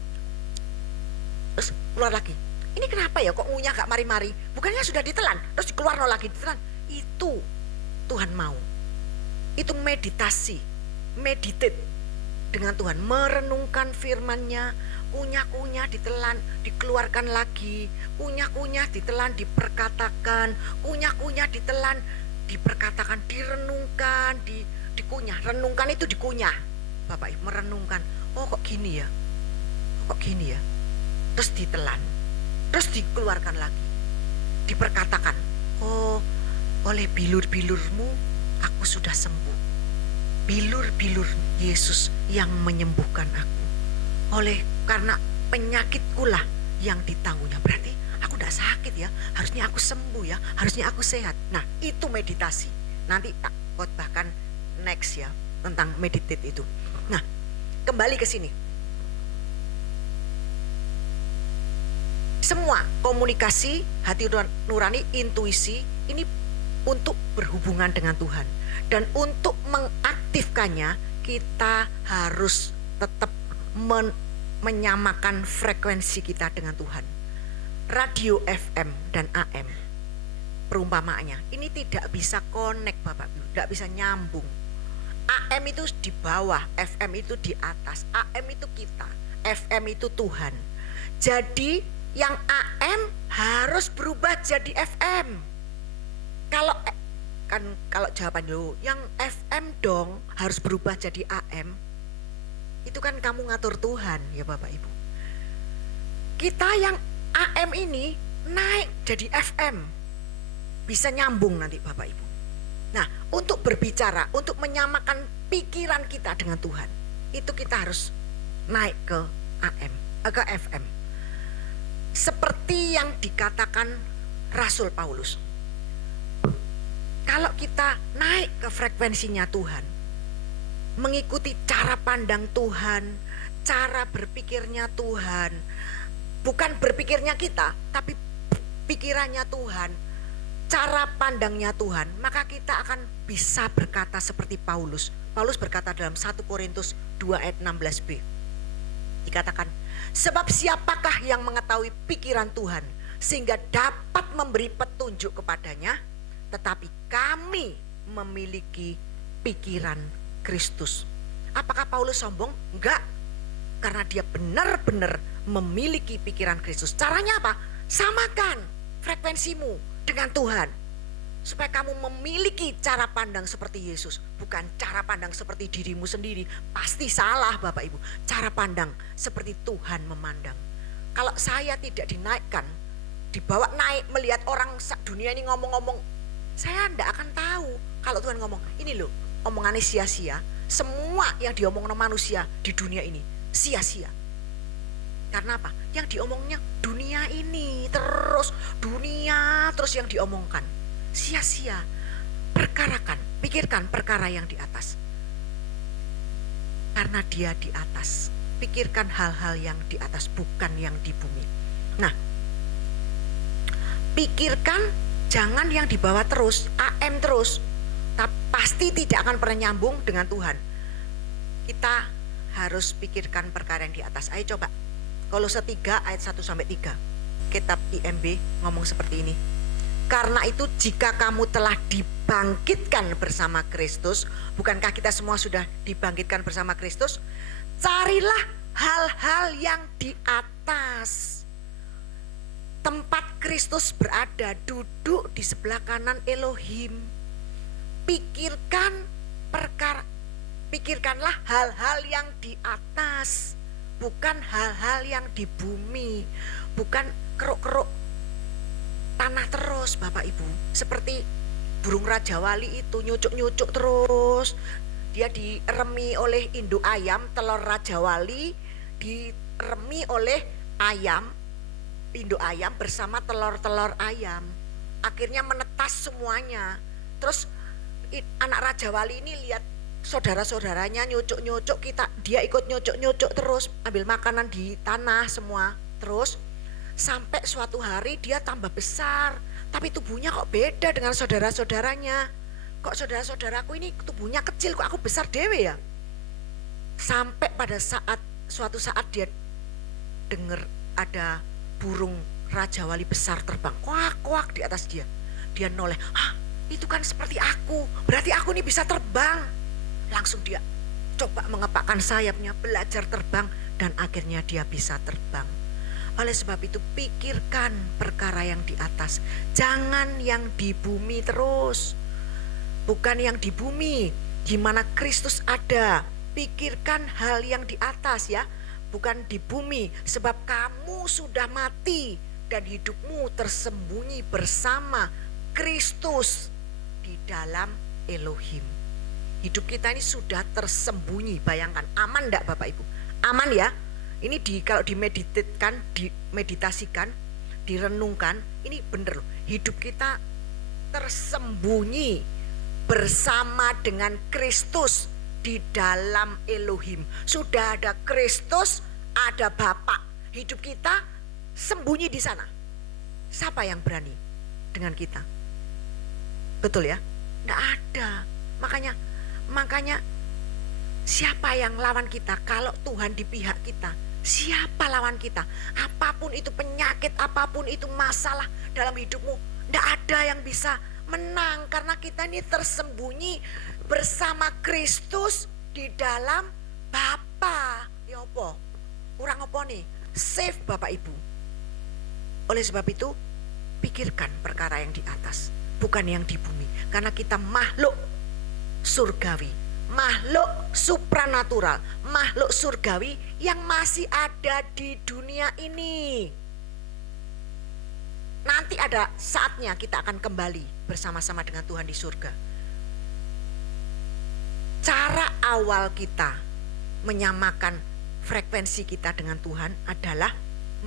terus keluar lagi. Ini kenapa ya kok ngunyah gak mari-mari? Bukannya sudah ditelan, terus dikeluar lagi ditelan. Itu Tuhan mau. Itu meditasi, meditate dengan Tuhan, merenungkan firman-Nya, kunyah-kunyah ditelan, dikeluarkan lagi, kunyah-kunyah ditelan, diperkatakan, kunyah-kunyah ditelan, diperkatakan, direnungkan, dikunyah. Renungkan itu dikunyah. Bapak Ibu merenungkan, oh kok gini ya? Kok gini ya? Terus ditelan. Terus dikeluarkan lagi, diperkatakan, oh oleh bilur-bilurmu aku sudah sembuh. Bilur-bilur Yesus yang menyembuhkan aku. Karena penyakitku lah yang ditangguhnya. Berarti aku udah sakit ya, harusnya aku sembuh ya, harusnya aku sehat. Nah itu meditasi. Nanti tak khotbahkan next ya tentang meditate itu. Nah kembali ke sini. Semua komunikasi, hati nurani, intuisi ini untuk berhubungan dengan Tuhan. Dan untuk mengaktifkannya kita harus tetap menyamakan frekuensi kita dengan Tuhan. Radio FM dan AM perumpamaannya ini tidak bisa connect Bapak Ibu, tidak bisa nyambung. AM itu di bawah, FM itu di atas. AM itu kita, FM itu Tuhan. Jadi yang AM harus berubah jadi FM. Kalau jawaban lo, yang FM dong harus berubah jadi AM. Itu kan kamu ngatur Tuhan ya Bapak Ibu. Kita yang AM ini naik jadi FM. Bisa nyambung nanti Bapak Ibu. Nah, untuk berbicara, untuk menyamakan pikiran kita dengan Tuhan, itu kita harus naik ke AM, ke FM. Seperti yang dikatakan Rasul Paulus. Kalau kita naik ke frekuensinya Tuhan, mengikuti cara pandang Tuhan, cara berpikirnya Tuhan, bukan berpikirnya kita, tapi pikirannya Tuhan, cara pandangnya Tuhan, maka kita akan bisa berkata seperti Paulus. Paulus berkata dalam 1 Korintus 2 ayat 16b. Dikatakan, sebab siapakah yang mengetahui pikiran Tuhan sehingga dapat memberi petunjuk kepadanya, tetapi kami memiliki pikiran Kristus. Apakah Paulus sombong? Enggak. Karena dia benar-benar memiliki pikiran Kristus. Caranya apa? Samakan frekuensimu dengan Tuhan. Supaya kamu memiliki cara pandang seperti Yesus. Bukan cara pandang seperti dirimu sendiri. Pasti salah Bapak Ibu. Cara pandang seperti Tuhan memandang. Kalau saya tidak dinaikkan dibawa naik melihat orang dunia ini ngomong-ngomong, saya tidak akan tahu kalau Tuhan ngomong, ini loh omongannya sia-sia. Semua yang diomongin manusia di dunia ini sia-sia. Karena apa? Yang diomongnya dunia ini terus, dunia terus yang diomongkan. Sia-sia. Perkarakan, pikirkan perkara yang di atas. Karena dia di atas. Pikirkan hal-hal yang di atas, bukan yang di bumi. Nah, pikirkan jangan yang di bawah terus, AM terus. Tapi pasti tidak akan pernah nyambung dengan Tuhan. Kita harus pikirkan perkara yang di atas. Ayo coba. Kolose 3 ayat 1-3. Kitab IMB ngomong seperti ini. Karena itu jika kamu telah dibangkitkan bersama Kristus, bukankah kita semua sudah dibangkitkan bersama Kristus? Carilah hal-hal yang di atas. Tempat Kristus berada, duduk di sebelah kanan Elohim. Pikirkanlah hal-hal yang di atas, bukan hal-hal yang di bumi, bukan keruk-keruk tanah terus Bapak Ibu. Seperti burung Raja Wali itu nyucuk-nyucuk terus. Dia diremi oleh induk ayam, telur Raja Wali diremi oleh ayam, induk ayam bersama telur-telur ayam. Akhirnya menetas semuanya. Terus anak Raja Wali ini lihat saudara-saudaranya nyucuk-nyucuk, dia ikut nyucuk-nyucuk terus, ambil makanan di tanah semua. Terus sampai suatu hari dia tambah besar, tapi tubuhnya kok beda dengan saudara-saudaranya. Kok saudara-saudaraku ini tubuhnya kecil, kok aku besar dewe ya. Sampai pada suatu saat dia dengar ada burung Raja Wali besar terbang, kuak-kuak di atas dia. Dia noleh, itu kan seperti aku, berarti aku ini bisa terbang. Langsung dia coba mengepakkan sayapnya, belajar terbang, dan akhirnya dia bisa terbang. Oleh sebab itu pikirkan perkara yang di atas, jangan yang di bumi terus. Bukan yang di bumi, di mana Kristus ada. Pikirkan hal yang di atas ya, bukan di bumi. Sebab kamu sudah mati dan hidupmu tersembunyi bersama Kristus di dalam Elohim. Hidup kita ini sudah tersembunyi, bayangkan. Aman enggak Bapak Ibu? Aman ya? Ini kalau dimeditasikan, direnungkan, ini bener loh. Hidup kita tersembunyi bersama dengan Kristus di dalam Elohim. Sudah ada Kristus, ada Bapa. Hidup kita sembunyi di sana. Siapa yang berani dengan kita? Betul ya? Nggak ada. Makanya siapa yang lawan kita? Kalau Tuhan di pihak kita, siapa lawan kita? Apapun itu penyakit, apapun itu masalah dalam hidupmu, nggak ada yang bisa menang karena kita ini tersembunyi bersama Kristus di dalam Bapa. Ya apa? Kurang apa nih? Save Bapak Ibu. Oleh sebab itu, pikirkan perkara yang di atas, bukan yang di bumi. Karena kita makhluk surgawi, makhluk supranatural, makhluk surgawi yang masih ada di dunia ini. Nanti ada saatnya kita akan kembali bersama-sama dengan Tuhan di surga. Cara awal kita menyamakan frekuensi kita dengan Tuhan adalah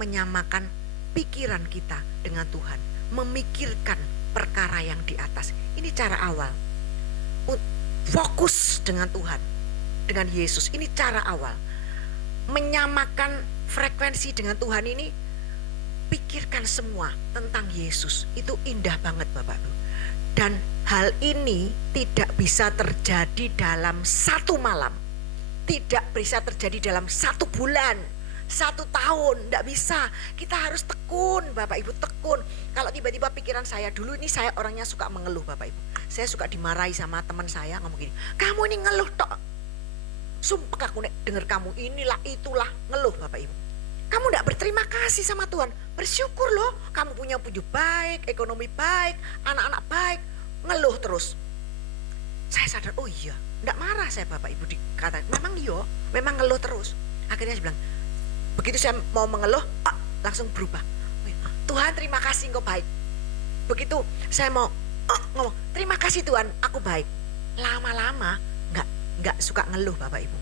menyamakan pikiran kita dengan Tuhan, memikirkan perkara yang di atas. Ini cara awal. Fokus dengan Tuhan, dengan Yesus. Ini cara awal. Menyamakan frekuensi dengan Tuhan ini, pikirkan semua tentang Yesus. Itu indah banget Bapak Ibu. Dan hal ini tidak bisa terjadi dalam satu malam. Tidak bisa terjadi dalam 1 bulan, 1 tahun, tidak bisa. Kita harus tekun Bapak Ibu, tekun. Kalau tiba-tiba pikiran saya, dulu ini saya orangnya suka mengeluh Bapak Ibu. Saya suka dimarahi sama teman saya, ngomong gini, kamu ini ngeluh tok. Sumpah aku dengar kamu inilah itulah, ngeluh Bapak Ibu. Kamu tidak berterima kasih sama Tuhan. Bersyukur loh, kamu punya baik, ekonomi baik, anak-anak baik, ngeluh terus. Saya sadar, oh iya, tidak marah saya Bapak Ibu dikatakan, memang iya, memang ngeluh terus. Akhirnya saya bilang, begitu saya mau mengeluh, langsung berubah. Tuhan terima kasih engkau baik. Begitu saya mau ngomong, terima kasih Tuhan aku baik. Lama-lama nggak suka ngeluh Bapak Ibu.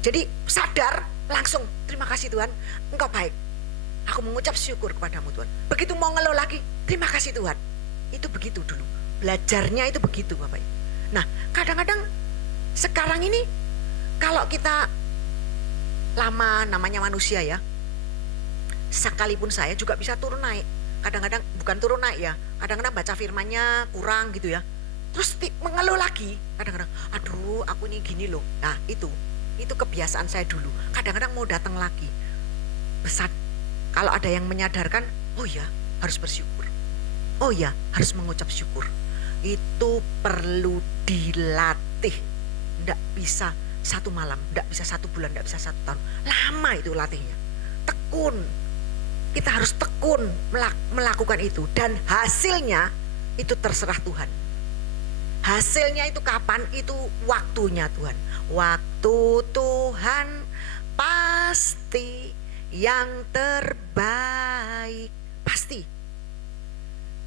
Jadi sadar langsung, terima kasih Tuhan engkau baik. Aku mengucap syukur kepadamu Tuhan. Begitu mau ngeluh lagi, terima kasih Tuhan. Itu begitu dulu. Belajarnya itu begitu Bapak Ibu. Nah kadang-kadang sekarang ini kalau kita lama namanya manusia ya, sekalipun saya juga bisa turun naik. Kadang-kadang bukan turun naik ya, kadang-kadang baca firmannya kurang gitu ya. Terus mengeluh lagi, kadang-kadang aduh aku ini gini loh. Nah itu kebiasaan saya dulu. Kadang-kadang mau datang lagi. Besar, kalau ada yang menyadarkan, oh ya harus bersyukur. Oh ya harus mengucap syukur. Itu perlu dilatih. Nggak bisa 1 malam, nggak bisa 1 bulan, nggak bisa 1 tahun. Lama itu latihnya. Tekun. Kita harus tekun melakukan itu. Dan hasilnya itu terserah Tuhan. Hasilnya itu kapan? Itu waktunya Tuhan. Waktu Tuhan pasti yang terbaik. Pasti.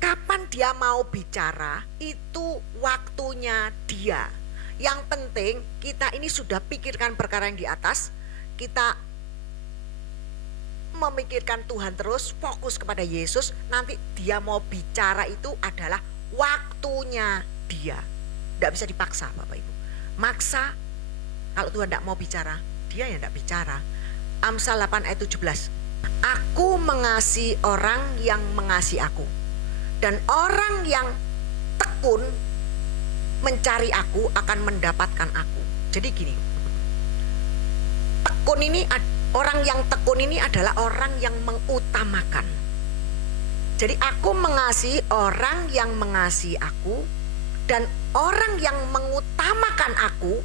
Kapan dia mau bicara, itu waktunya dia. Yang penting kita ini sudah pikirkan perkara yang di atas. Kita memikirkan Tuhan terus, fokus kepada Yesus. Nanti dia mau bicara itu adalah waktunya dia. Tidak bisa dipaksa Bapak Ibu. Maksa, kalau Tuhan tidak mau bicara, dia yang tidak bicara. Amsal 8 ayat 17. Aku mengasihi orang yang mengasihi aku. Dan orang yang tekun mencari aku akan mendapatkan aku. Jadi gini, tekun ini, orang yang tekun ini adalah orang yang mengutamakan. Jadi aku mengasihi orang yang mengasihi aku, dan orang yang mengutamakan aku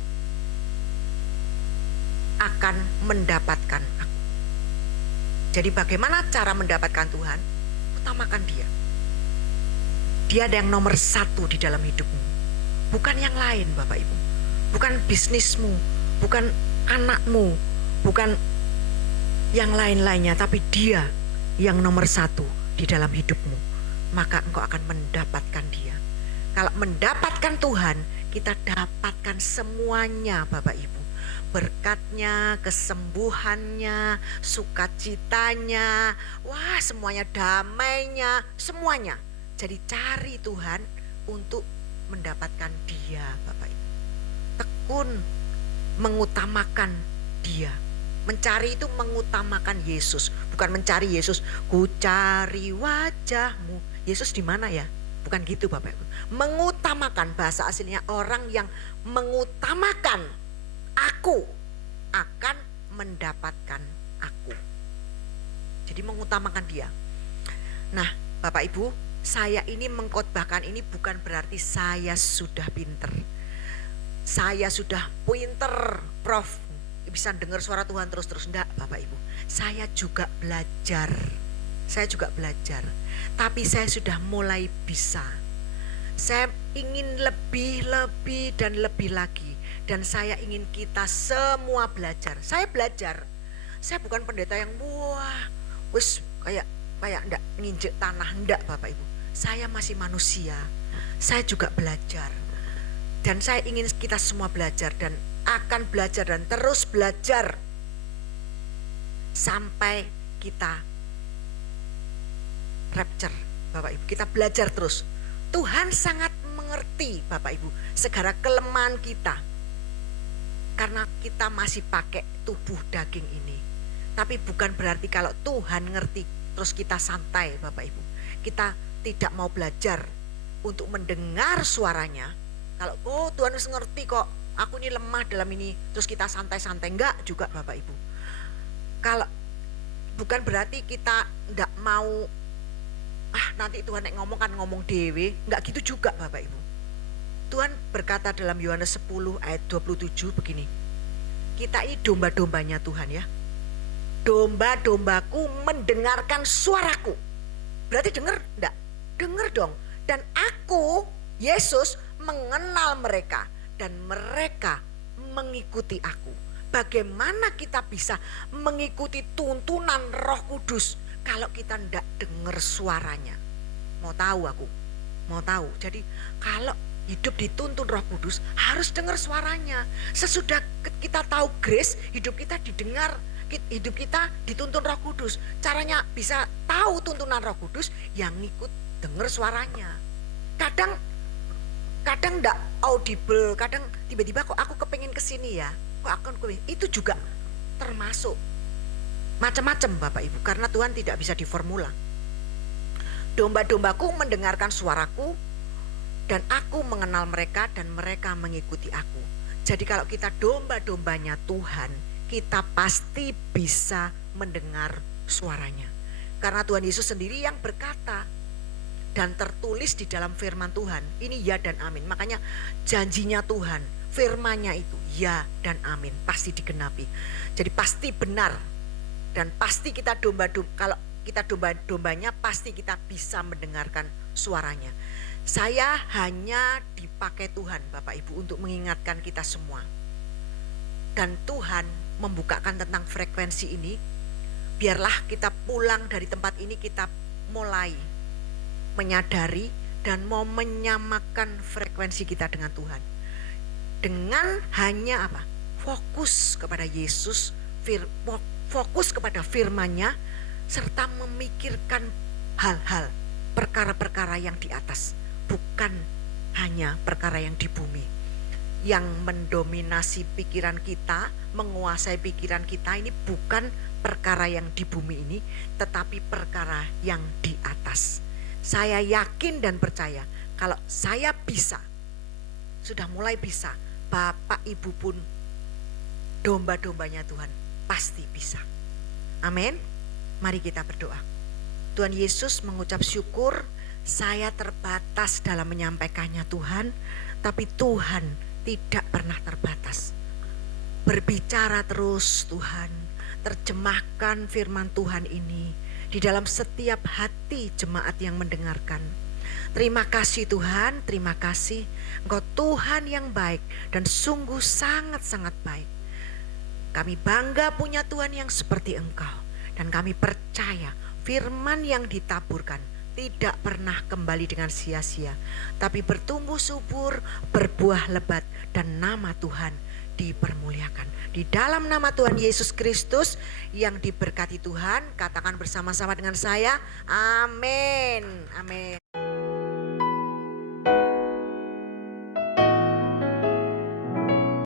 akan mendapatkan aku. Jadi bagaimana cara mendapatkan Tuhan? Utamakan dia. Dia ada yang nomor 1 di dalam hidupmu. Bukan yang lain Bapak Ibu. Bukan bisnismu, bukan anakmu, bukan yang lain-lainnya, tapi dia yang nomor 1 di dalam hidupmu. Maka engkau akan mendapatkan dia. Kalau mendapatkan Tuhan, kita dapatkan semuanya Bapak Ibu. Berkatnya, kesembuhannya, sukacitanya, wah semuanya, damainya, semuanya. Jadi cari Tuhan untuk mendapatkan dia Bapak Ibu. Tekun mengutamakan dia. Mencari itu mengutamakan Yesus, bukan mencari Yesus. Ku cari wajahmu. Yesus di mana ya? Bukan gitu Bapak Ibu. Mengutamakan, bahasa aslinya orang yang mengutamakan aku akan mendapatkan aku. Jadi mengutamakan dia. Nah Bapak Ibu, saya ini mengkhotbahkan ini bukan berarti saya sudah pinter. Saya sudah pinter, Prof. Bisa dengar suara Tuhan terus-terus. Enggak Bapak Ibu. Saya juga belajar. Tapi saya sudah mulai bisa. Saya ingin lebih dan lebih lagi. Dan saya ingin kita semua belajar. Saya belajar. Saya bukan pendeta yang wis kayak enggak nginjek tanah, enggak Bapak Ibu. Saya masih manusia, saya juga belajar. Dan saya ingin kita semua belajar dan akan belajar dan terus belajar. Sampai kita rapture Bapak Ibu, kita belajar terus. Tuhan sangat mengerti Bapak Ibu segala kelemahan kita. Karena kita masih pakai tubuh daging ini. Tapi bukan berarti kalau Tuhan ngerti terus kita santai Bapak Ibu. Kita tidak mau belajar untuk mendengar suaranya. Kalau Tuhan harus ngerti kok, aku ini lemah dalam ini, terus kita santai-santai, enggak juga Bapak Ibu. Kalau bukan berarti kita enggak mau nanti Tuhan ngomong kan ngomong dewe, enggak gitu juga Bapak Ibu. Tuhan berkata dalam Yohanes 10 ayat 27 begini. Kita ini domba-dombanya Tuhan ya. Domba-dombaku mendengarkan suaraku. Berarti dengar enggak? Dengar dong. Dan aku, Yesus, mengenal mereka. Dan mereka mengikuti aku. Bagaimana kita bisa mengikuti tuntunan Roh Kudus kalau kita ndak dengar suaranya. Mau tahu aku? Mau tahu. Jadi kalau hidup dituntun Roh Kudus harus dengar suaranya. Sesudah kita tahu grace, hidup kita didengar, hidup kita dituntun Roh Kudus. Caranya bisa tahu tuntunan Roh Kudus yang ngikut dengar suaranya. Kadang ndak audible, kadang tiba-tiba kok aku kepengen kesini ya, itu juga termasuk macam-macam Bapak Ibu, karena Tuhan tidak bisa diformula. Domba-dombaku mendengarkan suaraku dan aku mengenal mereka dan mereka mengikuti aku. Jadi kalau kita domba-dombanya Tuhan, kita pasti bisa mendengar suaranya. Karena Tuhan Yesus sendiri yang berkata, dan tertulis di dalam firman Tuhan, ini ya dan amin. Makanya janjinya Tuhan, firman-Nya itu ya dan amin, pasti digenapi. Jadi pasti benar, dan pasti kita kalau kita domba-dombanya pasti kita bisa mendengarkan suaranya. Saya hanya dipakai Tuhan Bapak Ibu untuk mengingatkan kita semua. Dan Tuhan membukakan tentang frekuensi ini. Biarlah kita pulang dari tempat ini kita mulai menyadari dan mau menyamakan frekuensi kita dengan Tuhan. Dengan hanya apa? Fokus kepada Yesus, fokus kepada firman-Nya, serta memikirkan hal-hal, perkara-perkara yang di atas, bukan hanya perkara yang di bumi. Yang mendominasi pikiran kita, menguasai pikiran kita ini bukan perkara yang di bumi ini, tetapi perkara yang di atas. Saya yakin dan percaya kalau saya bisa, sudah mulai bisa, Bapak Ibu pun domba-dombanya Tuhan pasti bisa. Amin. Mari kita berdoa. Tuhan Yesus, mengucap syukur, saya terbatas dalam menyampaikannya Tuhan, tapi Tuhan tidak pernah terbatas. Berbicara terus Tuhan, terjemahkan firman Tuhan ini di dalam setiap hati jemaat yang mendengarkan. Terima kasih Tuhan, terima kasih. Engkau Tuhan yang baik dan sungguh sangat-sangat baik. Kami bangga punya Tuhan yang seperti Engkau. Dan kami percaya firman yang ditaburkan tidak pernah kembali dengan sia-sia, tapi bertumbuh subur, berbuah lebat, dan nama Tuhan dipermuliakan. Di dalam nama Tuhan Yesus Kristus yang diberkati Tuhan, katakan bersama-sama dengan saya, amin, amin.